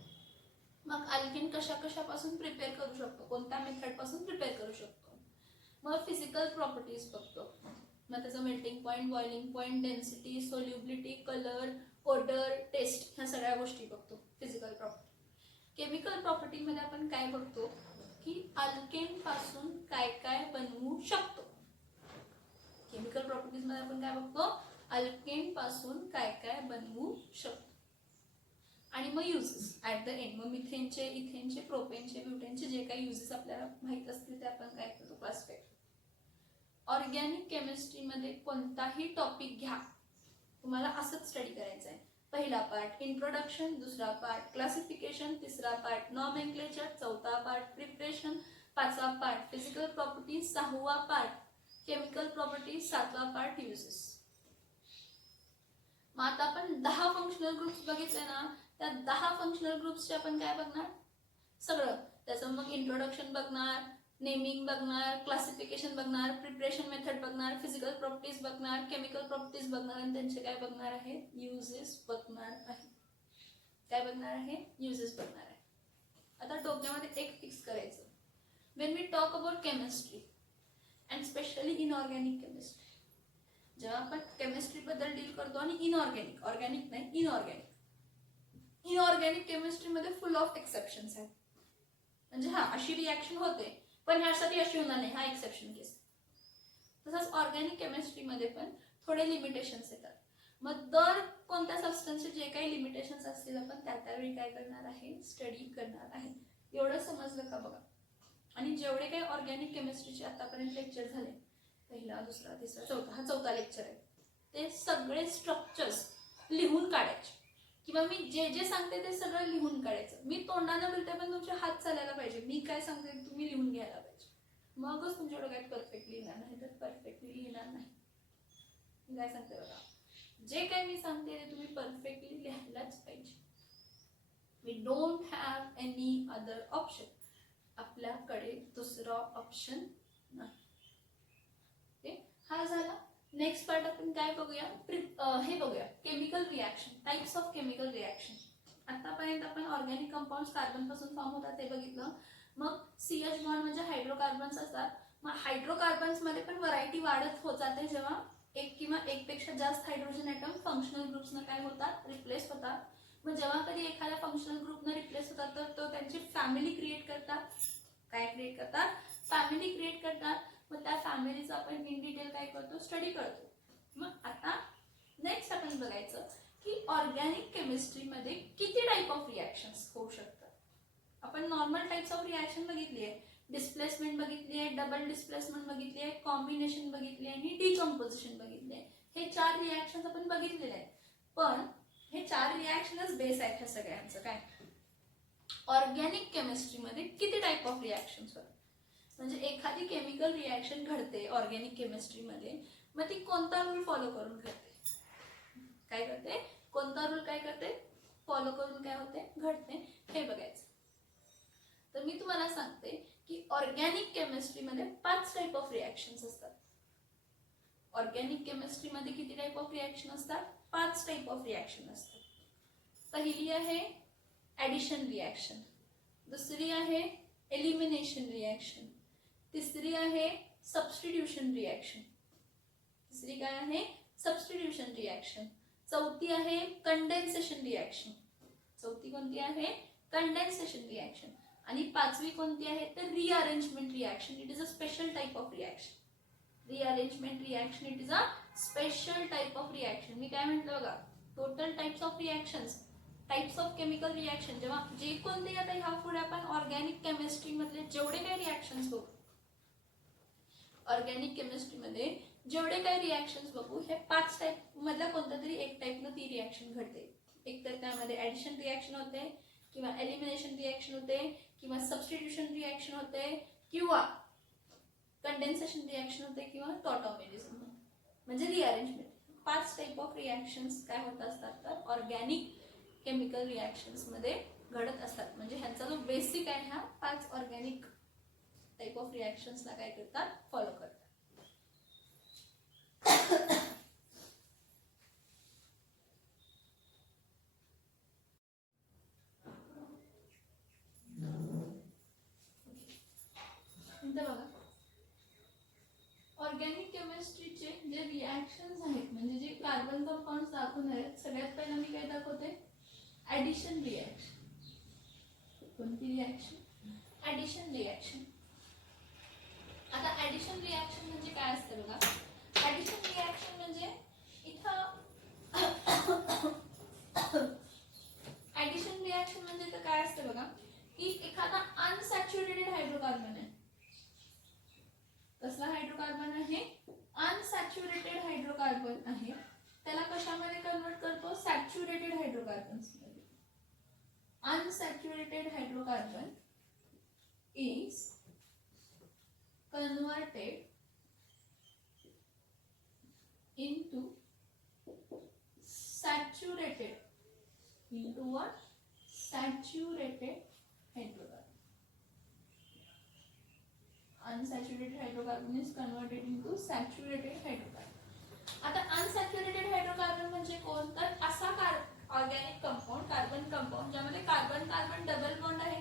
मग अल्केन कशापासून प्रिपेअर करू शकतो, कोणत्या मेथड पासून प्रिपेअर करू शकतो. मग फिजिकल प्रॉपर्टीज बघतो. मग त्याचं melting point, boiling point, density, solubility, colour, odour, taste, ह्या सगळ्या गोष्टी बघतो फिजिकल प्रॉपर्टी. केमिकल प्रॉपर्टीमध्ये आपण काय बघतो की अल्केन पासून काय काय बनवू शकतो. केमिकल प्रॉपर्टीज मध्ये आपण काय बघतो, अल्केन पासून काय काय बनवू शकतो. आणि मग युजेस ऍट द एंड, मग मिथेनचे, इथेनचे, प्रोपेनचे, ब्युटेनचे जे काही युजेस आपल्याला माहित असतील ते आपण काय करतो, क्लासिफाय. ऑर्गॅनिक केमिस्ट्रीमध्ये कोणताही टॉपिक घ्या, तुम्हाला असंच स्टडी करायचं आहे. पहिला पार्ट इंट्रोडक्शन, दुसरा पार्ट क्लासिफिकेशन, तिसरा पार्ट नॉमेनक्लेचर, चौथा पार्ट प्रिपरेशन, पाचवा पार्ट फिजिकल प्रॉपर्टी, सहावा पार्ट केमिकल प्रॉपर्टी, सातवा पार्ट युजेस. मग आता आपण 10 फंक्शनल ग्रुप्स बघितले ना, त्या 10 फंक्शनल ग्रुप्सचे आपण काय बघणार, सगळं त्याचं. मग इंट्रोडक्शन बघणार, नेमिंग बघणार, क्लासिफिकेशन बघणार, प्रिपरेशन मेथड बघणार, फिजिकल प्रॉपर्टीज बघणार, केमिकल प्रॉपर्टीज बघणार आणि त्यांचे काय बघणार आहे, युजेस बघणार आहे. काय बघणार आहे, युजेस बघणार आहे. आता डोक्यामध्ये एक फिक्स करायचं, when we talk about chemistry and specially inorganic chemistry, जेव्हा आपण केमिस्ट्री बद्दल डील करतो आणि इनऑर्गॅनिक, ऑर्गॅनिक नाही इनऑर्गॅनिक, इनऑर्गॅनिक केमिस्ट्रीमध्ये फुल ऑफ एक्सेप्शन्स आहेत. म्हणजे हा अशी रिॲक्शन होते पण ह्यासाठी अशी होणार नाही, हा एक्सेप्शन केस. तसंच ऑर्गॅनिक केमिस्ट्रीमध्ये पण थोडे लिमिटेशन्स येतात. मग दर कोणत्या सबस्टन्सचे जे काही लिमिटेशन्स असतील आपण त्यावेळी काय करणार आहे, स्टडी करणार आहे. एवढं समजलं का बघा. आणि जेवढे काही ऑर्गॅनिक केमिस्ट्रीचे आतापर्यंत लेक्चर झाले, पहिला, दुसरा, तिसरा, चौथा, हा चौथा लेक्चर आहे, ते सगळे स्ट्रक्चर्स लिहून काढायचे. किंवा मी जे जे सांगते ते सगळं लिहून काढायचं. मी तोंडाने बोलते पण तुमचे हात चालायला पाहिजे, मी काय सांगते तुम्ही लिहून घ्यायला पाहिजे. मगच तुमच्या डोक्यात परफेक्टली येणार, नाही तर परफेक्टली येणार नाही. मी काय सांगते बघा, जे काही मी सांगते ते तुम्ही परफेक्टली लिहायलाच पाहिजे. We don't have any other option, आपल्याकडे दुसरा ऑप्शन नाही. हा झाला. नेक्स्ट पार्ट आपण काय बघूया, हे बघूया chemical reaction, types of chemical reaction. आतापर्यंत आपण ऑर्गॅनिक कंपाऊंड्स कार्बन पासून फॉर्म होतात ते बघितलं. मग CH बॉन्ड म्हणजे हायड्रोकार्बन्स असतात. मग हायड्रोकार्बन्स मध्ये पण व्हरायटी वाढत होत जाते जेव्हा एक किंवा एकपेक्षा जास्त हायड्रोजन ॲटम फंक्शनल ग्रुप्सनं काय होतात, रिप्लेस होतात. मग जेव्हा कधी एखाद्या फंक्शनल ग्रुपनं रिप्लेस होतात तर तो त्यांची फॅमिली क्रिएट करतात. काय क्रिएट करतात, फॅमिली क्रिएट करतात. मग त्या फॅमिलीचं आपण इन डिटेल काय करतो, स्टडी करतो. मग आता नेक्स्ट आपण बघायचं की ऑर्गॅनिक केमिस्ट्रीमध्ये किती टाइप ऑफ रिॲक्शन्स होऊ शकतात. आपण नॉर्मल टाइप्स ऑफ रिॲक्शन बघितली आहे, डिस्प्लेसमेंट बघितली आहे, डबल डिस्प्लेसमेंट बघितली आहे, कॉम्बिनेशन बघितली आहे आणि डिकम्पोजिशन बघितली आहे. हे 4 रिॲक्शन्स आपण बघितलेले आहेत. पण हे 4 रिॲक्शनच बेस आहेत ह्या सगळ्यांचं. काय ऑर्गॅनिक केमिस्ट्रीमध्ये किती टाइप ऑफ रिॲक्शन्स होतात, म्हणजे एखादी केमिकल रिॲक्शन घडते ऑर्गॅनिक केमिस्ट्रीमध्ये, मग ती कोणता रूल फॉलो करून घडते, काय करते, कोणता रूल काय करते, फॉलो करून काय होते, घडते, हे बघायचं. तर मी तुम्हाला सांगते की ऑर्गॅनिक केमिस्ट्रीमध्ये 5 टाइप ऑफ रिॲक्शन्स असतात. ऑर्गॅनिक केमिस्ट्रीमध्ये किती टाइप ऑफ रिॲक्शन असतात, 5 टाइप ऑफ रिॲक्शन असतात. पहिली आहे ॲडिशन रिॲक्शन, दुसरी आहे एलिमिनेशन रिॲक्शन, तिसरी आहे सबस्टिट्यूशन रिॲक्शन, तिसरी काय आहे, सबस्टिट्यूशन रिॲक्शन, चौथी आहे कंडेन्सेशन रिॲक्शन, चौथी कोणती आहे, कंडेन्सेशन रिॲक्शन, आणि पाचवी कोणती आहे तर rearrangement reaction. It is a special type of reaction. Rearrangement reaction it is a special type of reaction. मी काय म्हटलं बघा, total types of reactions, types of chemical reaction, जेव्हा जे कोणते आता ह्या पुढे आपण ऑर्गॅनिक केमिस्ट्रीमधले जेवढे काही रिॲक्शन्स बघू, ऑर्गॅनिक केमिस्ट्रीमध्ये जेवढे काही रिॲक्शन्स बघू, हे 5 टाइप मधल्या कोणत्या तरी एक टाइपनं ती रिॲक्शन घडते. एक तर त्यामध्ये ॲडिशन रिॲक्शन होते, किंवा एलिमिनेशन रिॲक्शन होते, किंवा सबस्टिट्यूशन रिॲक्शन होते, किंवा कंडेन्सेशन रिॲक्शन होते, किंवा टॉटॉमेरिझम म्हणजे रिअरेंजमेंट. 5 टाइप ऑफ रिॲक्शन्स काय होत असतात तर ऑर्गॅनिक केमिकल रिॲक्शन्स मध्ये घडत असतात. म्हणजे ह्यांचा जो बेसिक आहे, ह्या 5 ऑर्गॅनिक टाइप ऑफ रिॲक्शन्सला काय करतात, फॉलो करतात. बघा, ऑर्गॅनिक केमिस्ट्रीचे जे ॲडिशन रिॲक्शन. कोणती रिॲक्शन? Addition reaction. आता ॲडिशन रिॲक्शन म्हणजे काय असतं बघा. ॲडिशन रिॲक्शन म्हणजे इथं ॲडिशन रिॲक्शन म्हणजे तर काय असतं बघा की एखादा अनसॅच्युरेटेड हायड्रोकार्बन आहे. कसला हायड्रोकार्बन आहे? अनसॅच्युरेटेड हायड्रोकार्बन आहे. त्याला कशामध्ये कन्वर्ट करतो? सॅच्युरेटेड हायड्रोकार्बन्स मध्ये. Unsaturated hydrocarbon is converted into saturated into what? Saturated hydrocarbon. Unsaturated hydrocarbon is converted into saturated hydrocarbon. आता अनसॅच्युरेटेड हायड्रोकार्बन म्हणजे कोण? तर असा ऑर्गॅनिक कंपाऊंड, कार्बन कंपाऊंड ज्यामध्ये कार्बन कार्बन डबल बॉन्ड आहे.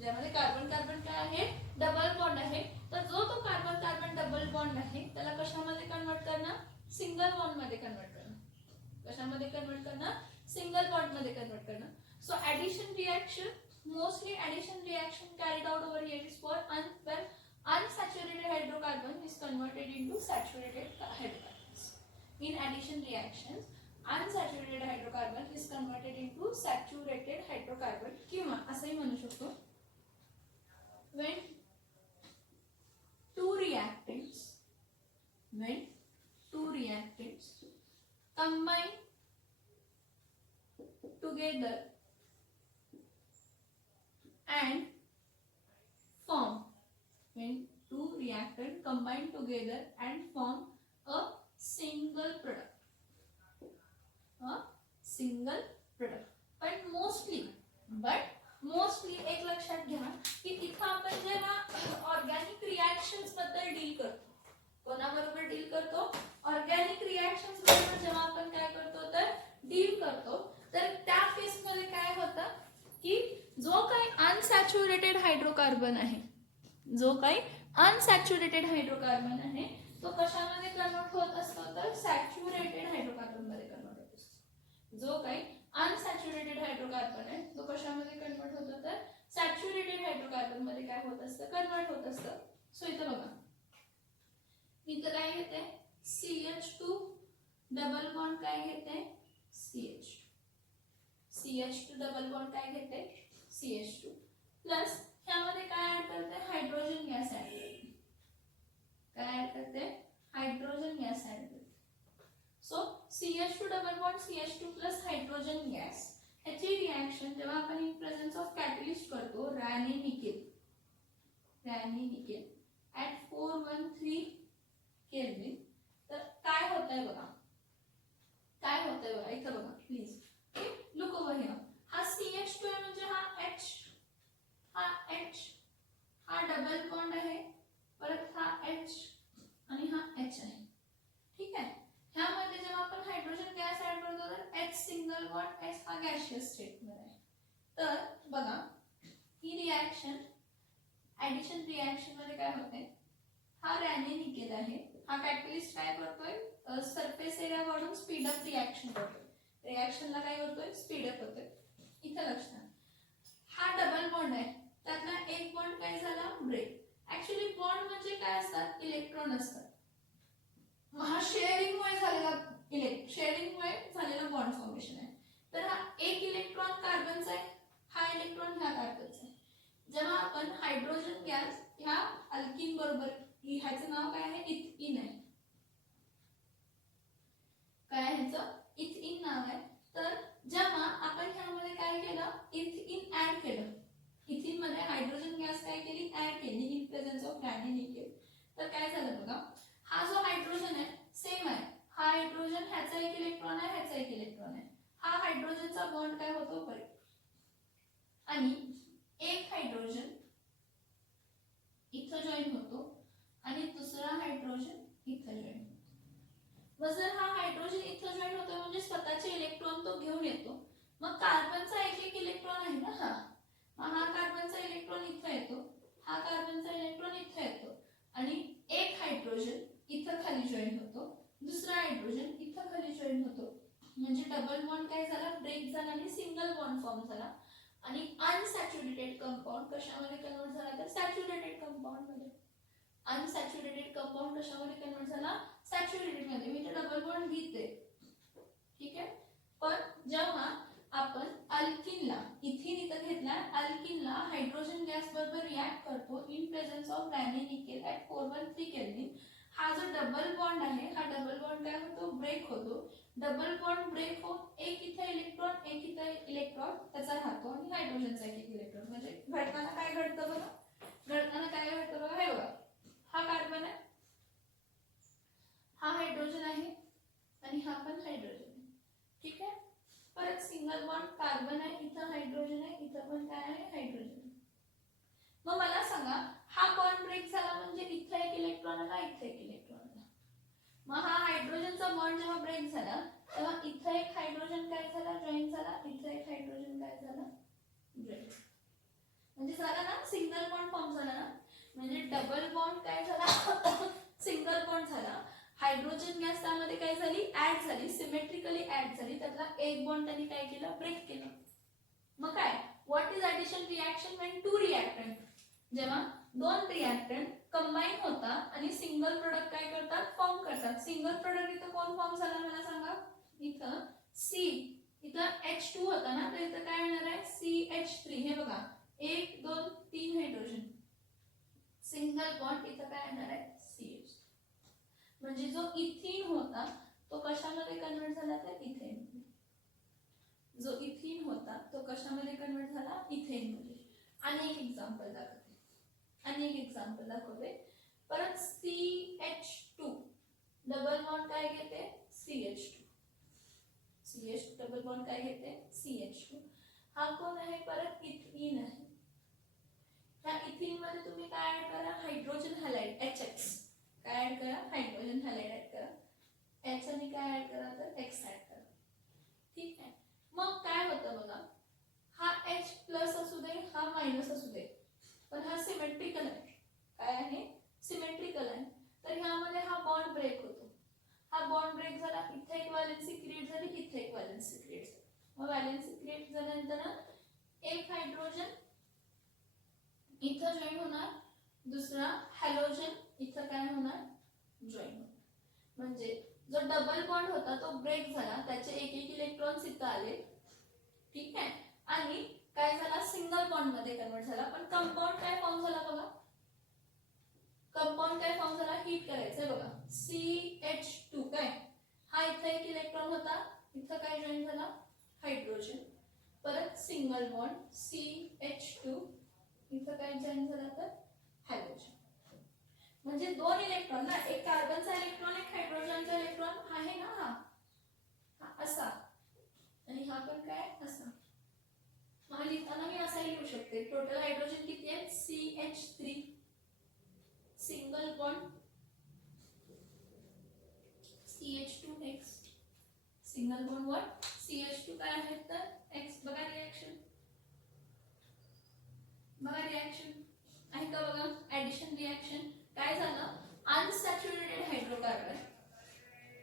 ज्यामध्ये कार्बन कार्बन काय आहे? डबल बॉन्ड आहे. तर जो तो कार्बन कार्बन डबल बॉन्ड आहे त्याला कशामध्ये कन्वर्ट करणार? सिंगल बॉन्ड मध्ये कन्वर्ट करणार. कशामध्ये कन्वर्ट करणार? सिंगल बॉन्ड मध्ये कन्वर्ट करणार. So addition reaction, mostly addition reaction carried out over here is for when unsaturated hydrocarbon is converted into saturated hydrocarbons. In addition reactions, unsaturated hydrocarbon is converted into saturated hydrocarbon किंवा असंही म्हणू शकतो when two reactants combine together and form a single product. but mostly एक लक्षात घ्या की इथं आपण जेव्हा ऑर्गॅनिक रिॲक्शन्स बद्दल डील करतो, कोणाबरोबर डील करतो? ऑर्गॅनिक रिॲक्शन्स बरोबर जेव्हा आपण काय करतो तर डील करतो, तर त्या केस मध्ये काय होतं की जो काही अनसॅच्युरेटेड हायड्रोकार्बन आहे, तो कशामध्ये कन्वर्ट होत असतो? तर सॅच्युरेटेड हायड्रोकार्बन मध्ये कन्वर्ट होत असतो. जो काही अनसॅच्युरेटेड हायड्रोकार्बन आहे तो कशामध्ये कन्वर्ट होतो? तर सॅच्युरेटेड हायड्रोकार्बन मध्ये काय होत असतं? कन्वर्ट होत असतं. सो इथं बघा, इथं काय घेते? CH2 डबल बॉन्ड काय घेते? CH2 डबल बॉन्ड काय घेते? CH2 प्लस ह्यामध्ये काय ऍड करते? हायड्रोजन गॅस ऍड करते. काय ऍड करते? हायड्रोजन गॅस ऍड करते. So CH2 double bond CH2 plus hydrogen gas ह्याची रिॲक्शन जेव्हा आपण इन प्रेझेन्स ऑफ कॅटलिस्ट करतो रॅनी निकेल ऍट 413 केल्विन, तर काय होतंय बघा. इथं बघा प्लीज, लुक ओव्हर हियर. हा CH2 आहे म्हणजे हा H हा डबल बॉन्ड आहे, परत हा H आणि हा H आहे. ठीक आहे. ह्यामध्ये जेव्हा आपण हायड्रोजन गॅस ऍड करतो तर H सिंगल बॉन्ड, H हा गॅशियस स्टेट मध्ये आहे. तर बघा ही रिॲक्शन ॲडिशन रिॲक्शन मध्ये काय होते? हा रॅनी निकेल आहे, हा कॅटलिस्ट काय करतोय? सरफेस एरिया वाढून स्पीड अप रिॲक्शन करतोय. रिॲक्शनला काय होतोय? स्पीड अप होतोय. इथं लक्षात, हा डबल बॉन्ड आहे, त्यातला एक बॉन्ड काय झाला? ब्रेक. ऍक्च्युअली बॉन्ड म्हणजे काय असतात? इलेक्ट्रॉन असतात. हा शेअरिंगमुळे झालेला बॉन्ड फॉर्मेशन आहे. तर हा एक इलेक्ट्रॉन कार्बनचा आहे, हा इलेक्ट्रॉन ह्या कार्बनचा आहे. जेव्हा आपण हायड्रोजन गॅस ह्या अल्किन बरोबर, ह्याचं नाव काय आहे? इथीन आहे. काय ह्याचं? इथीन नाव आहे. तर जेव्हा आपण ह्यामध्ये काय केलं? इथीन ऍड केलं. इथीन मध्ये हायड्रोजन गॅस काय केली? ऍड केली इन प्रेझेन्स ऑफ रॅनी निकेल. तर काय झालं बघा, हा जो हायड्रोजन आहे सेम आहे. हा हायड्रोजन ह्याचा एक इलेक्ट्रॉन आहे, ह्याचा एक इलेक्ट्रॉन आहे. हा हायड्रोजनचा बॉन्ड काय होतो? ब्रेक. आणि एक हायड्रोजन इथं जॉईन होतो आणि दुसरा हायड्रोजन इथं जॉईन होतो. मग जर हा हायड्रोजन इथं जॉईन होतो म्हणजे स्वतःचे इलेक्ट्रॉन तो घेऊन येतो. मग कार्बनचा एक इलेक्ट्रॉन आहे ना हा कार्बनचा इलेक्ट्रॉन इथं येतो, हा कार्बनचा इलेक्ट्रॉन इथं येतो आणि एक हायड्रोजन इथं खाली जॉईन होतो, दुसरा हायड्रोजन इथं खाली जॉईन होतो. म्हणजे डबल बॉन्ड काय झाला? ब्रेक झाला आणि सिंगल बॉन्ड फॉर्म झाला. आणि अनसॅच्युरेटेड कंपाऊंड कशामध्ये कन्वर्ट झाला तर सॅच्युरेटेड कंपाऊंड मध्ये. अनसॅच्युरेटेड कंपाऊंड कशामध्ये कन्वर्ट झाला सॅच्युरेटेड मध्ये. मी तर डबल बॉन्ड घेते, ठीक आहे. पण जेव्हा आपण अल्किनला इथिन इथं घेतलाय, अल्किनला हायड्रोजन गॅस बरोबर रिॲक्ट करतो in presence of Raney nickel at 413 kelvin. हा जो डबल बॉन्ड आहे हा डबल बॉन्ड काय होतो ब्रेक होतो. डबल बॉन्ड ब्रेक होऊन एक इथे इलेक्ट्रॉन एक इथे इलेक्ट्रॉन त्याचा राहतो आणि हायड्रोजनचा एक इलेक्ट्रॉन. म्हणजे घडताना काय घडतं बघा, घडताना काय घडतं बघा, हे बघा हा कार्बन आहे, हा हायड्रोजन आहे आणि हा पण हायड्रोजन आहे, ठीक आहे. परत सिंगल बॉन्ड कार्बन आहे, इथं हायड्रोजन आहे, इथं पण काय आहे हायड्रोजन. मग मला सांगा हा बॉन्ड ब्रेक झाला म्हणजे इथं एक इलेक्ट्रॉन आला, इथं एक इलेक्ट्रॉन आला. मग हा हायड्रोजनचा बॉन्ड जेव्हा ब्रेक झाला तेव्हा इथं एक हायड्रोजन काय झाला जॉईन झाला, इथं एक हायड्रोजन काय झाला जॉईन. म्हणजे झाला ना सिंगल बॉन्ड फॉर्म झाला ना. म्हणजे डबल बॉन्ड काय झाला सिंगल बॉन्ड झाला. हायड्रोजन गॅस त्यामध्ये काय झाली ऍड झाली, सिमेट्रिकली ऍड झाली. त्यातला एक बॉन्ड त्यांनी काय केलं ब्रेक केलं. मग काय what is addition reaction when two reactant. जेव्हा दोन रिएक्टंट कंबाईन होतात आणि सिंगल प्रोडक्ट काय करतात फॉर्म करतात. सिंगल प्रोडक्ट इथं कोण फॉर्म झाला मला सांगा. इथं C, इथं H2 होता ना तर इथं काय येणार आहे CH3. हे बघा 1 2 3 हायड्रोजन, सिंगल बॉन्ड इथं काय येणार आहे CH. म्हणजे जो इथिन होता तो कशामध्ये कन्वर्ट झाला तर इथेन. जो इथिन होता तो कशामध्ये कन्वर्ट झाला इथेन मध्ये. आणि एक एक्झाम्पल दाखवते, आणि एक एक्झाम्पल दाखवते. परत CH2 डबल बॉन्ड काय घेते CH2, CH डबल बॉन्ड काय घेते CH2. हा कोण आहे परत इथिन आहे. त्या इथिन मध्ये तुम्ही काय ऍड करा हायड्रोजन हॅलाइड HX. काय ऍड करा हायड्रोजन हॅलाइड ऍड करा. H आणि काय ऍड करा तर X ऍड करा, ठीक आहे. मग काय होतं बघा, हा H प्लस असू दे हा मायनस असू दे पण हा सिमेट्रिकल आहे. काय आहे सिमेट्रिकल आहे. तर ह्यामध्ये हा बॉन्ड ब्रेक होतो. हा बॉन्ड ब्रेक झाला, इथे एक व्हॅलेन्सी क्रिएट झाली, इथे एक व्हॅलेन्सी क्रिएट झाली. मग व्हॅलेन्सी क्रिएट झाल्यानंतर एक हायड्रोजन इथं जॉईन होणार, दुसरा हॅलोजन इथं काय होणार जॉईन होणार. म्हणजे जो डबल बॉन्ड होता तो ब्रेक झाला, त्याचे एक एक इलेक्ट्रॉन्स इथं आले, ठीक आहे. आणि काय झाला सिंगल बॉन्ड मध्ये कन्वर्ट झाला. पण कंपाऊंड काय फॉर्म झाला बघा, कंपाऊंड काय फॉर्म झाला हीट करायचंय बघा CH2. काय हा इथं एक इलेक्ट्रॉन होता, इथं काय जॉईन झाला हायड्रोजन. परत सिंगल बॉन्ड CH2, इथं काय जॉईन झाला तर हॅलोजन. म्हणजे दोन इलेक्ट्रॉन ना, एक कार्बनचा इलेक्ट्रॉन एक हायड्रोजनचा इलेक्ट्रॉन आहे ना, हा असा आणि हा पण काय असा. हा लिहिताना मी असा लिहू शकते. टोटल हायड्रोजन किती आहेत CH3, single bond CH2X, single bond वर CH2 काय आहे तर X. बघा रिएक्शन, बघा रिएक्शन आहे का बघा. ऍडिशन रिएक्शन काय झालं अनसॅच्युरेटेड हायड्रोकार्बन,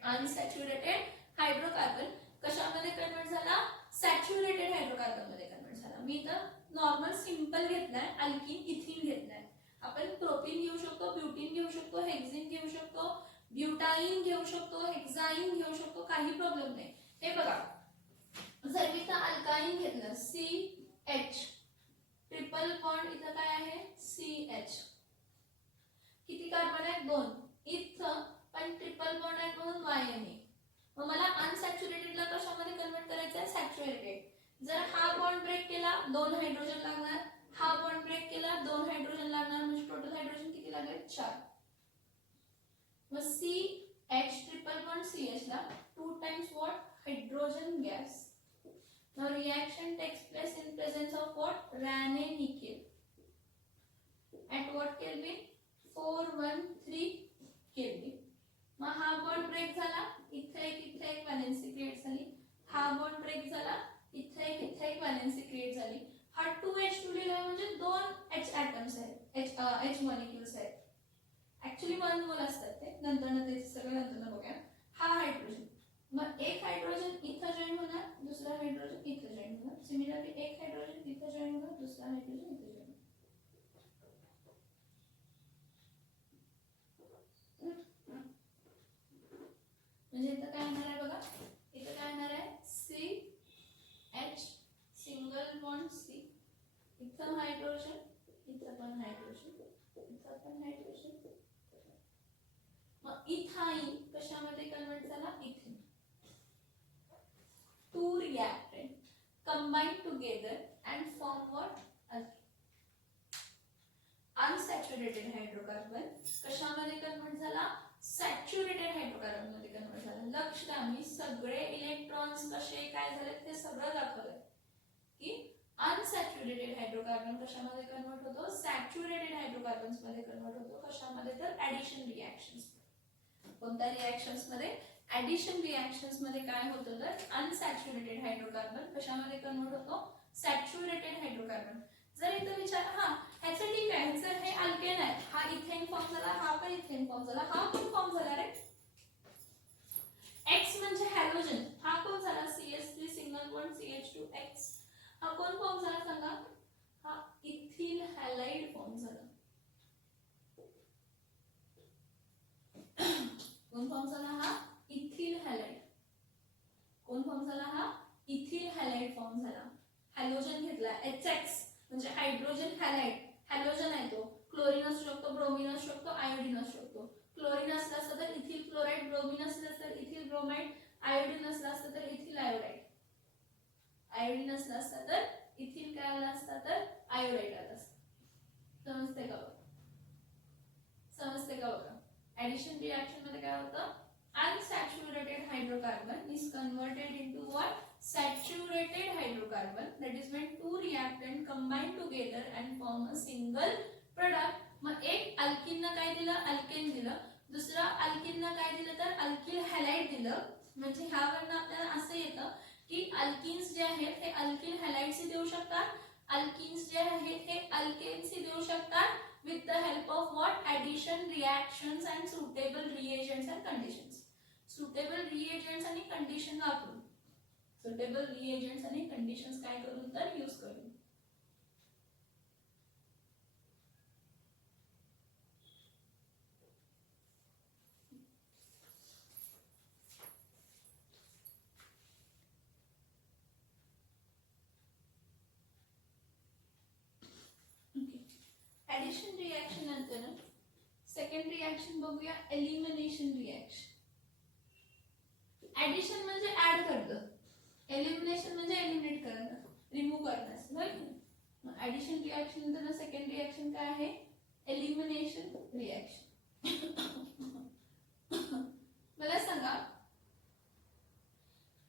अनसॅच्युरेटेड हायड्रोकार्बन कशामध्ये कन्वर्ट झाला सॅच्युरेटेड हायड्रोकार्बन मध्ये कन्वर्ट झाला. मी तर नॉर्मल सिंपल घेतलाय, अल्किन इथिन घेतलाय. आपण प्रोपीन घेऊ शकतो, ब्युटीन घेऊ शकतो, हेक्झिन घेऊ शकतो, ब्युटाईन घेऊ शकतो, हेक्साईन घेऊ शकतो, काही प्रॉब्लेम नाही. हे बघा जर मी तर अल्काईन घेतलं CH, ट्रिपल बॉन्ड इथं काय आहे CH, किती कार्बन आहेत 2 इथं, पण ट्रिपल बॉन्ड आहे म्हणून YNA. मग मला अनसॅच्युरेटेडला कशामध्ये कन्वर्ट करायचं आहे सॅच्युरेटेड. जर हा बॉन्ड ब्रेक केला 2 हायड्रोजन लागणार, हा बॉन्ड ब्रेक केला 2 हायड्रोजन लागणार, म्हणजे टोटल हायड्रोजन किती लागेल 4. मग CH ट्रिपल बॉन्ड CH ला 2 times what hydrogen gas. Now reaction takes place in presence of what Raney nickel at what Kelvin 413 Kelvin. मग हा बॉन्ड ब्रेक झाला, इथे एक व्हॅलेन्सी क्रिएट झाली. हा बॉन्ड ब्रेक झाला, इथे एक व्हॅलेन्सी क्रिएट झाली. हा 2H2 लिहिलाय म्हणजे 2 H ॲटम्स आहेत, H मॉलिक्युल्स आहेत. ऍक्च्युअली 1 मोल असतात ते, नंतर ते सगळं नंतर बघूया. हा हायड्रोजन मग एक हायड्रोजन इथं जॉईन होणार, दुसरा हायड्रोजन इथं जॉईन होणार. सिमिलरली एक हायड्रोजन इथं जॉईन होणार, दुसरा हायड्रोजन इथं जॉईन होणार. म्हणजे इथं काय येणार आहे बघा, इथं काय येणार आहे CH सिंगल बॉन्ड C, इथं हायड्रोजन, इथं पण हायड्रोजन, इथं पण हायड्रोजन. मग इथाइन कशामध्ये कन्वर्ट झाला, ethane. Two reactant combine together and form what? Unsaturated hydrocarbon कशामध्ये कन्वर्ट झाला, सॅच्युरेटेड हायड्रोकार्बन मध्ये कन्वर्ट झाला. लक्ष द्या, मी सगळे इलेक्ट्रॉन्स कसे काय झाले ते सगळं दाखवलंय की अनसॅच्युरेटेड हायड्रोकार्बन कशामध्ये कन्वर्ट होतो, सॅच्युरेटेड हायड्रोकार्बन्स मध्ये कन्वर्ट होतो. कशामध्ये तर ऍडिशन रिएक्शन्स. कोणत्या रिएक्शन्स मध्ये, ऍडिशन रिएक्शन्स मध्ये काय होतं तर अनसॅच्युरेटेड हायड्रोकार्बन कशामध्ये कन्वर्ट होतो, सॅच्युरेटेड हायड्रोकार्बन. जर इथं विचार, हा ह्याचं ठीक आहे, ह्याचं हे अल्केन आहे, हा इथेन फॉर्म झाला, हा पण इथेन फॉर्म झाला, हा पण फॉर्म झाला रे. X म्हणजे हॅलोजन, हा कोण झाला CH3 सिंगल बॉन्ड CH2X, हा कोण फॉर्म झाला सांगा, हा इथिल हॅलाइड फॉर्म झाला. कोण फॉर्म झाला, हा इथिल हॅलाइड. कोण फॉर्म झाला, हा इथिल हॅलाइड फॉर्म झाला. हॅलोजन घेतला HX म्हणजे हायड्रोजन हॅलाइड, हॅलोजन आहे तो. क्लोरीन असू शकतो, ब्रोमीन असू शकतो, आयोडीन असू शकतो. क्लोरीन असला असता तर इथिल क्लोराइड, ब्रोमीन असला तर इथिल ब्रोमाइड, आयोडीन असला असता तर इथिल आयोडाइड, आयोडीन असला असता तर इथिल काय आला असता तर आयोडाइड आला असता. समजते का बघा, समजते का बघा. ऍडिशन रिएक्शन मध्ये काय होतं, unsaturated hydrocarbon is converted into what, saturated hydrocarbon, that is when two reactant combine together and form a single product. मग एक अल्किन काय दिलं, अल्केन दिलं, दुसरा अल्किन काय दिलं तर अल्किल हॅलाइड दिलं. म्हणजे ह्यावरनं आपल्याला असं येतं की अल्किन्स जे आहेत हे अल्किल हॅलाइड्स देऊ शकतात, अल्किन्स जे आहेत हे अल्केन्स देऊ शकतात with the help of what, addition reactions and suitable reagents and conditions. Suitable reagents आणि condition वापरून, suitable reagents आणि conditions काय करून तर यूज करून. ऍडिशन रिएक्शन नंतर सेकंड रिएक्शन बघूया, एलिमिनेशन रिएक्शन. ऍडिशन म्हणजे ऍड करणं, एलिमिनेशन म्हणजे एलिमिनेट करणं, रिमूव्ह करणं, राईट. ऍडिशन रिएक्शन नंतर सेकंड रिएक्शन काय आहे, एलिमिनेशन रिएक्शन. मला सांगा,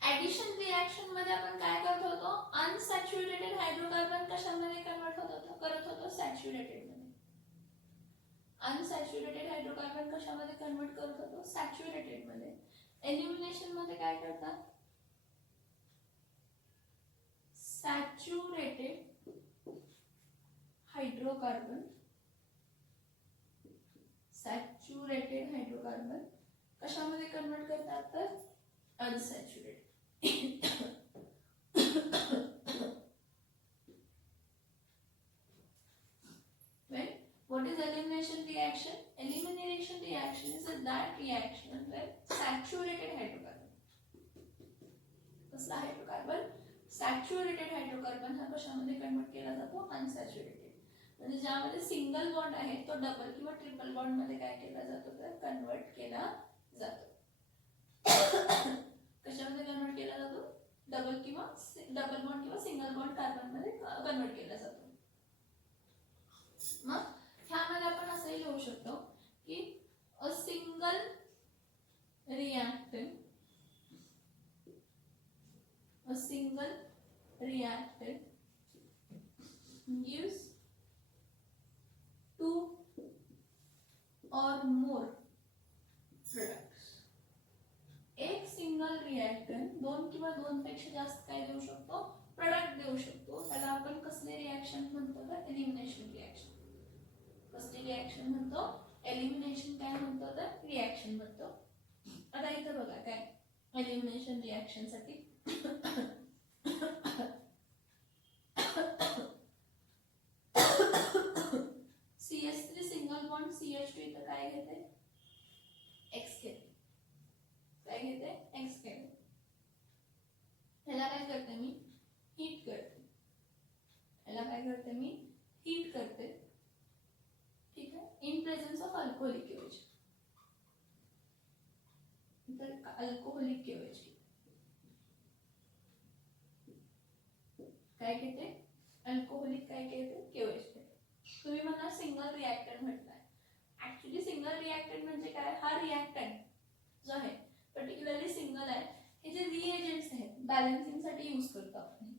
ऍडिशन रिएक्शन मध्ये आपण काय करत होतो, अनसॅच्युरेटेड हायड्रोकार्बन कशामध्ये कन्वर्ट होत होतो, करत होतो सॅच्युरेटेड मध्ये. अनसॅच्युरेटेड हायड्रोकार्बन कशामध्ये कन्वर्ट करत होतो, सॅच्युरेटेड मध्ये. एलिमिनेशन मध्ये काय करतात, सॅच्युरेटेड हायड्रोकार्बन, सॅच्युरेटेड हायड्रोकार्बन कशामध्ये कन्वर्ट करतात तर unsaturated. What is elimination reaction? Elimination reaction is that reaction where saturated hydrocarbon, कसला हायड्रोकार्बन, सॅच्युरेटेड हायड्रोकार्बन हा कशामध्ये कन्वर्ट केला जातो, अनसॅच्युरेटेड. म्हणजे ज्यामध्ये सिंगल बॉन्ड आहे तो डबल किंवा ट्रिपल बॉन्ड मध्ये काय केला जातो तर कन्वर्ट केला जातो. कशामध्ये कन्वर्ट केला जातो, डबल बॉन्ड किंवा सिंगल बॉन्ड कार्बन मध्ये कन्वर्ट केला जातो. मग ह्यामध्ये आपण असंही लिहू शकतो की a single reactant, a single reactant gives two or more products. एक सिंगल रिएक्टंट दोन किंवा दोन पेक्षा जास्त काय देऊ शकतो, प्रोडक्ट देऊ शकतो. त्याला आपण कसले रिएक्शन म्हणतो तर एलिमिनेशन रिएक्शन. कसली रिएक्शन म्हणतो, एलिमिनेशन काय म्हणतो तर रिएक्शन म्हणतो. आता इथं बघा काय elimination रिॲक्शनसाठी CH3 single bond CH2 इथं काय घेते, X घेते, काय घेते, X घेते. ह्याला काय करते मी, हीट करते, ह्याला काय करते मी, हीट करते. ठीक आहे, in presence of alcoholic KOH. तर अल्कोहोलिक केओएच काय घेते, अल्कोहोलिक काय घेते, केओएच घेते. तुम्ही मला सिंगल रिॲक्टंट म्हटलाय. ऍक्च्युली सिंगल रिॲक्टंट म्हणजे काय, हा रिॲक्टंट जो आहे पर्टिक्युलरली सिंगल आहे. हे जे रिएजंट्स आहेत बॅलन्सिंग साठी यूज करतो आपण.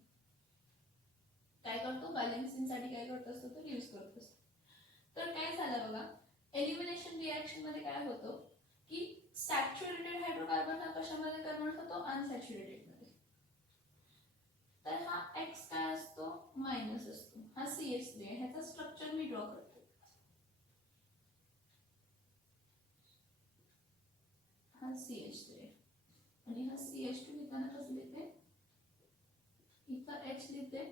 काय करतो, बॅलन्सिंग साठी काय करत असतो, तर यूज करत असतो. तर काय झालं बघा, एलिमिनेशन रिॲक्शन मध्ये काय होतं की सॅच्युरेटेड हायड्रोकार्बन हा कशामध्ये कन्वर्ट होतो, अनसॅच्युरेटेड मध्ये. तर हा X काय असतो, मायनस असतो. हा CH3 आहे, ह्याचा स्ट्रक्चर मी ड्रॉ करतो. हा CH3 आहे आणि हा CH2 लिहिताना कसं लिहिते, इथं H लिहिते,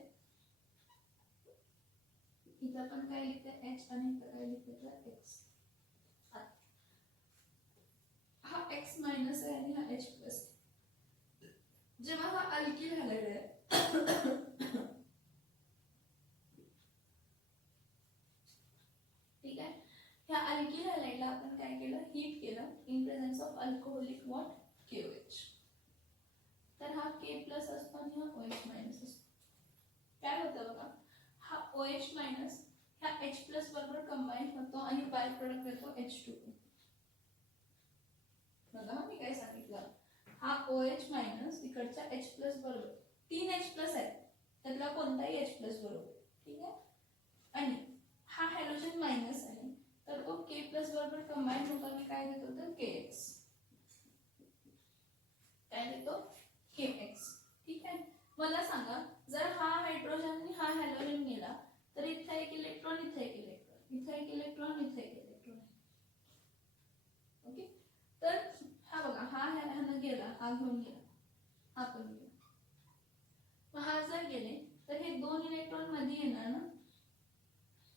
इथं पण काय लिहिते H आणि इथं काय लिहिते तर X. हा X मायनस आहे आणि हा H प्लस. जेव्हा हा अल्किल हॅलाइड आहे ठीक आहे, ह्या अल्किल हॅलाइडला आपण काय केलं, हीट केलं in presence of alcoholic what, KOH. तर हा K प्लस असतो आणि हा OH मायनस असतो. काय होतं बघा, हा OH मायनस ह्या H प्लस बरोबर कंबाईन होतो आणि बाय प्रोडक्ट येतो H2O. बघा मी काय सांगितलं, हा OH मायनस इकडच्या H प्लस बरोबर, 3 H प्लस आहेत त्यातला कोणताही H प्लस बरोबर. ठीक आहे, आणि हा हॅलोजन मायनस आहे तर तो K प्लस बरोबर कंबाईन होतो आणि काय देतो तर KX. काय देतो, KX. ठीक आहे, मला सांगा जर हा हायड्रोजन आणि हा हॅलोजन गेला तर इथे एक इलेक्ट्रॉन, इथे एक इलेक्ट्रॉन, इथे एक इलेक्ट्रॉन, इथे एक इलेक्ट्रॉन. ओके, तर हा बघा, हा ह्यानं गेला, हा घेऊन गेला, हा पण गेला. मग हा जर गेले तर हे 2 इलेक्ट्रॉन मध्ये येणार ना,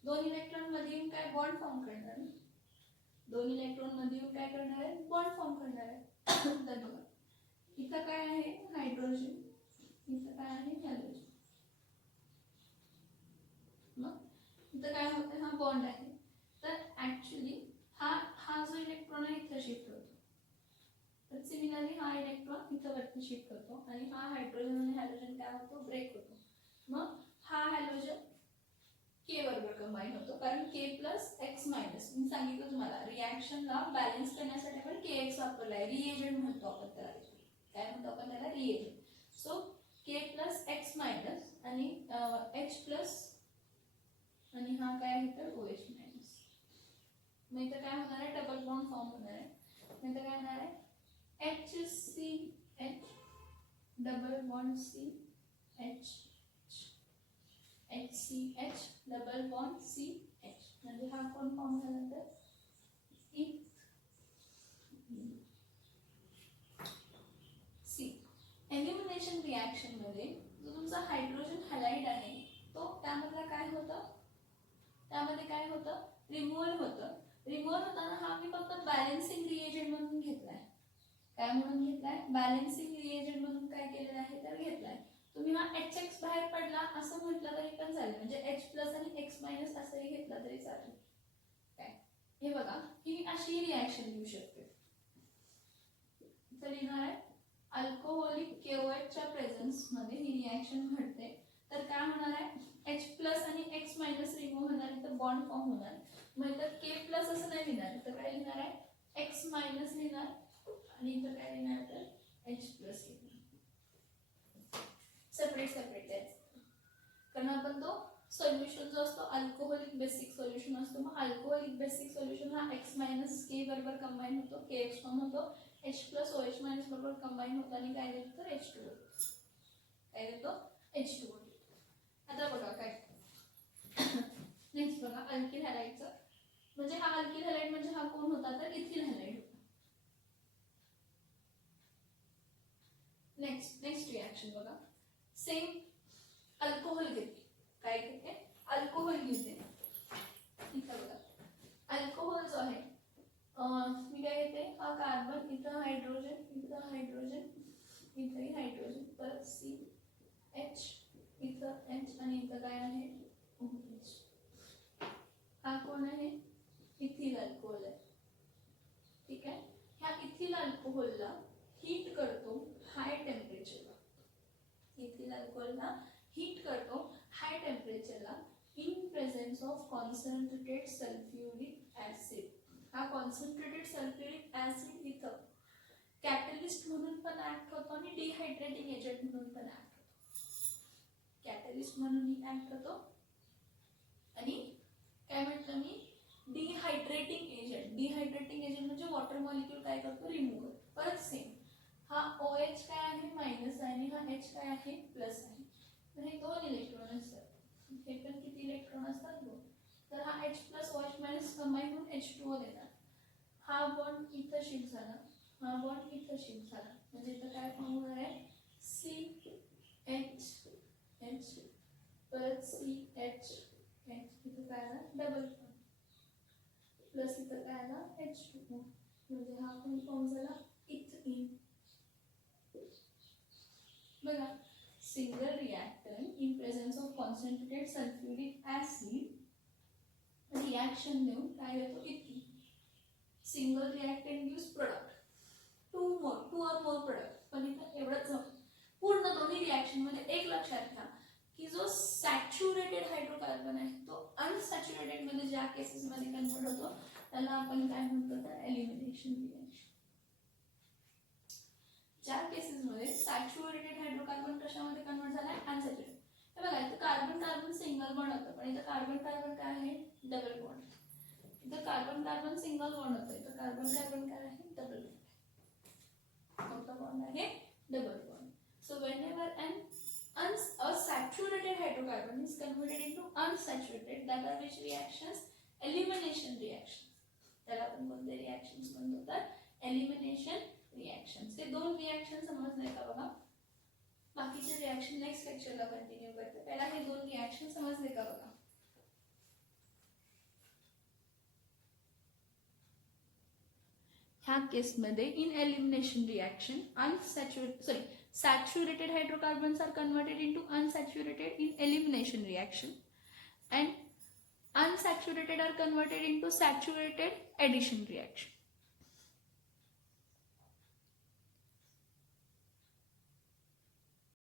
2 इलेक्ट्रॉन मध्ये येऊन काय बॉन्ड फॉर्म करणार ना, 2 इलेक्ट्रॉन मध्ये येऊन काय करणार आहे, बॉन्ड फॉर्म करणार आहे. तर बघा इथं काय आहे, हायड्रोजन, इथं काय आहे, हॅलोजन. मग इथं काय होतं, हा बॉन्ड आहे. तर ऍक्च्युली हा जो इलेक्ट्रॉन आहे इथं शिफ्ट होतो. तर सिमिलरली हा इलेक्ट्रॉन इथं वरती शिफ्ट होतो आणि हा हायड्रोजन आणि हॅलोजन काय होतो, ब्रेक होतो. मग हा हॅलोजन K बरोबर कंबाईन होतो, कारण K प्लस X मायनस. मी सांगितलं तुम्हाला रिॲक्शनला बॅलन्स करण्यासाठी आपण KX वापरलाय, रिएजंट म्हणतो आपण त्याला. काय म्हणतो आपण त्याला, reagent. So K plus X minus आणि H प्लस आणि हा काय आहे तर OH मायनस. मग इथं काय होणार आहे, डबल बॉन्ड फॉर्म होणार आहे. मग इथं काय होणार आहे, HCH double bond CH, HCH double bond CH. म्हणजे हा कोण फॉर्म झाला तर C. एलिमिनेशन रिॲक्शन मध्ये जो तुमचा हायड्रोजन हॅलाइड आहे तो त्यामधला काय होतं, त्यामध्ये काय होतं, रिमूव्हल होतं. रिमूव्हल होताना हा मी फक्त बॅलन्सिंग रिएजंट म्हणून घेतलाय. काय म्हणून घेतलाय, बॅलन्सिंग रिएजंट म्हणून काय केलेलं आहे तर घेतलाय. तुम्ही हा HX बाहेर पडला असं म्हटलं तरी पण चालेल, म्हणजे H प्लस आणि X मायनस असंही घेतला तरी चालेल. काय हे बघा, ही अशी रिॲक्शन येऊ शकते. इथं लिहिणार आहे अल्कोहोलिक KOH च्या प्रेझेन्स मध्ये ही रिॲक्शन घडते. तर काय होणार आहे, H प्लस आणि X मायनस रिमूव्ह होणार, तर बॉन्ड फॉर्म होणार. मग इथं K प्लस असं नाही लिहिणार, तर काय लिहिणार आहे X मायनस लिहिणार आणि इथं काय लिहिणार तर H प्लस लिहिणार. सेपरेट सेपरेट आहे, कारण आपण तो सोल्युशन जो असतो अल्कोहोलिक बेसिक सोल्युशन असतो. मग अल्कोहोलिक बेसिक सोल्युशन हा X मायनस K बरोबर कंबाईन होतो, KX फॉर्म होतो, H प्लस OH मायनस बरोबर कंबाईन होतो आणि काय देतो तर H2O. काय देतो, H2O. आता बघा काय नेक्स्ट बघा, अल्किल हॅलाइडचं. म्हणजे हा अल्किल हॅलाइड म्हणजे हा कोण होता तर इथिल हॅलाइड होता. रिॲक्शन बघा. सेम अल्कोहोल घेते. काय घेते? अल्कोहोल घेते. इथं बघा अल्कोहोल जो आहे मी काय घेते, हा कार्बन, इथं हायड्रोजन, इथं हायड्रोजन, इथंही हायड्रोजन, परत सी एच, इथं एच आणि इथं काय आहे OH. हा कोण आहे? इथिल अल्कोहोल आहे. ठीक आहे. ह्या इथिल अल्कोहोलला हीट करतो हाय टेम्परेचरला. इथिल अल्कोहोलला हीट करतो हाय टेम्परेचरला in presence of concentrated sulphuric acid. हा कॉन्सन्ट्रेटेड सल्फ्युरिक ऍसिड इथं कॅटलिस्ट म्हणून पण ऍक्ट होतो आणि डिहायड्रेटिंग एजंट म्हणून पण ऍक्ट होतो. कॅटलिस्ट म्हणून ऍक्ट होतो आणि काय म्हटलं मी, डिहायड्रेटिंग एजंट. डिहायड्रेटिंग एजंट म्हणजे वॉटर मॉलिक्यूल काय करतो, रिमूव्ह करतो. परत सेम हा OH काय आहे मायनस आहे आणि हा H काय आहे प्लस आहे. तर हे 2 इलेक्ट्रॉन असतात. हे पण किती इलेक्ट्रॉन असतात? 2. तर हा H plus OH minus combine होऊन H2O देणार. हा बॉन्ड इथं शिफ्ट झाला, हा बॉन्ड इथं शिफ्ट झाला, म्हणजे इथं काय फॉर्म होणार आहे CH परत CH इथं काय आला डबल बॉन्ड प्लस इथं काय आला H2O, म्हणजे हा कोण फॉर्म झाला इथीन. बघा single reactant in presence of concentrated sulphuric acid reaction देऊन काय देतो ethene. Single reactant gives product two or more product. पण इथं एवढंच पूर्ण दोन्ही रिएक्शन मध्ये एक लक्षात घ्या की जो सॅच्युरेटेड हायड्रोकार्बन आहे तो अनसॅच्युरेटेड मध्ये ज्या केसेस मध्ये कन्वर्ट होतो त्याला आपण काय म्हणतो तर एलिमिनेशन रिएक्शन. ज्या केसेस मध्ये सॅच्युरेटेड हायड्रोकार्बन कशामध्ये कन्वर्ट झालाय अनसॅच्युरेटेड. हे बघा इथं कार्बन कार्बन सिंगल बॉन्ड होतं पण इथं कार्बन कार्बन काय आहे डबल बॉन्ड. इथं कार्बन कार्बन सिंगल बॉन्ड होतं, इथं कार्बन कार्बन काय आहे डबल बॉन्ड. कोणता बॉन्ड आहे double bond. So whenever a saturated hydrocarbon is converted into unsaturated, that are which reactions? Elimination reactions. त्याला आपण कोणते रिएक्शन्स म्हणतो तर एलिमिनेशन रिएक्शन्स. हे 2 रिएक्शन समजले का बघा. बाकीचे रिएक्शन नेक्स्ट लेक्चरला कंटिन्यू करते. पहिला हे 2 रिएक्शन समजले का बघा. ह्या केसमध्ये in elimination reaction saturated hydrocarbons are converted into unsaturated in elimination reaction and unsaturated are converted into saturated addition reaction.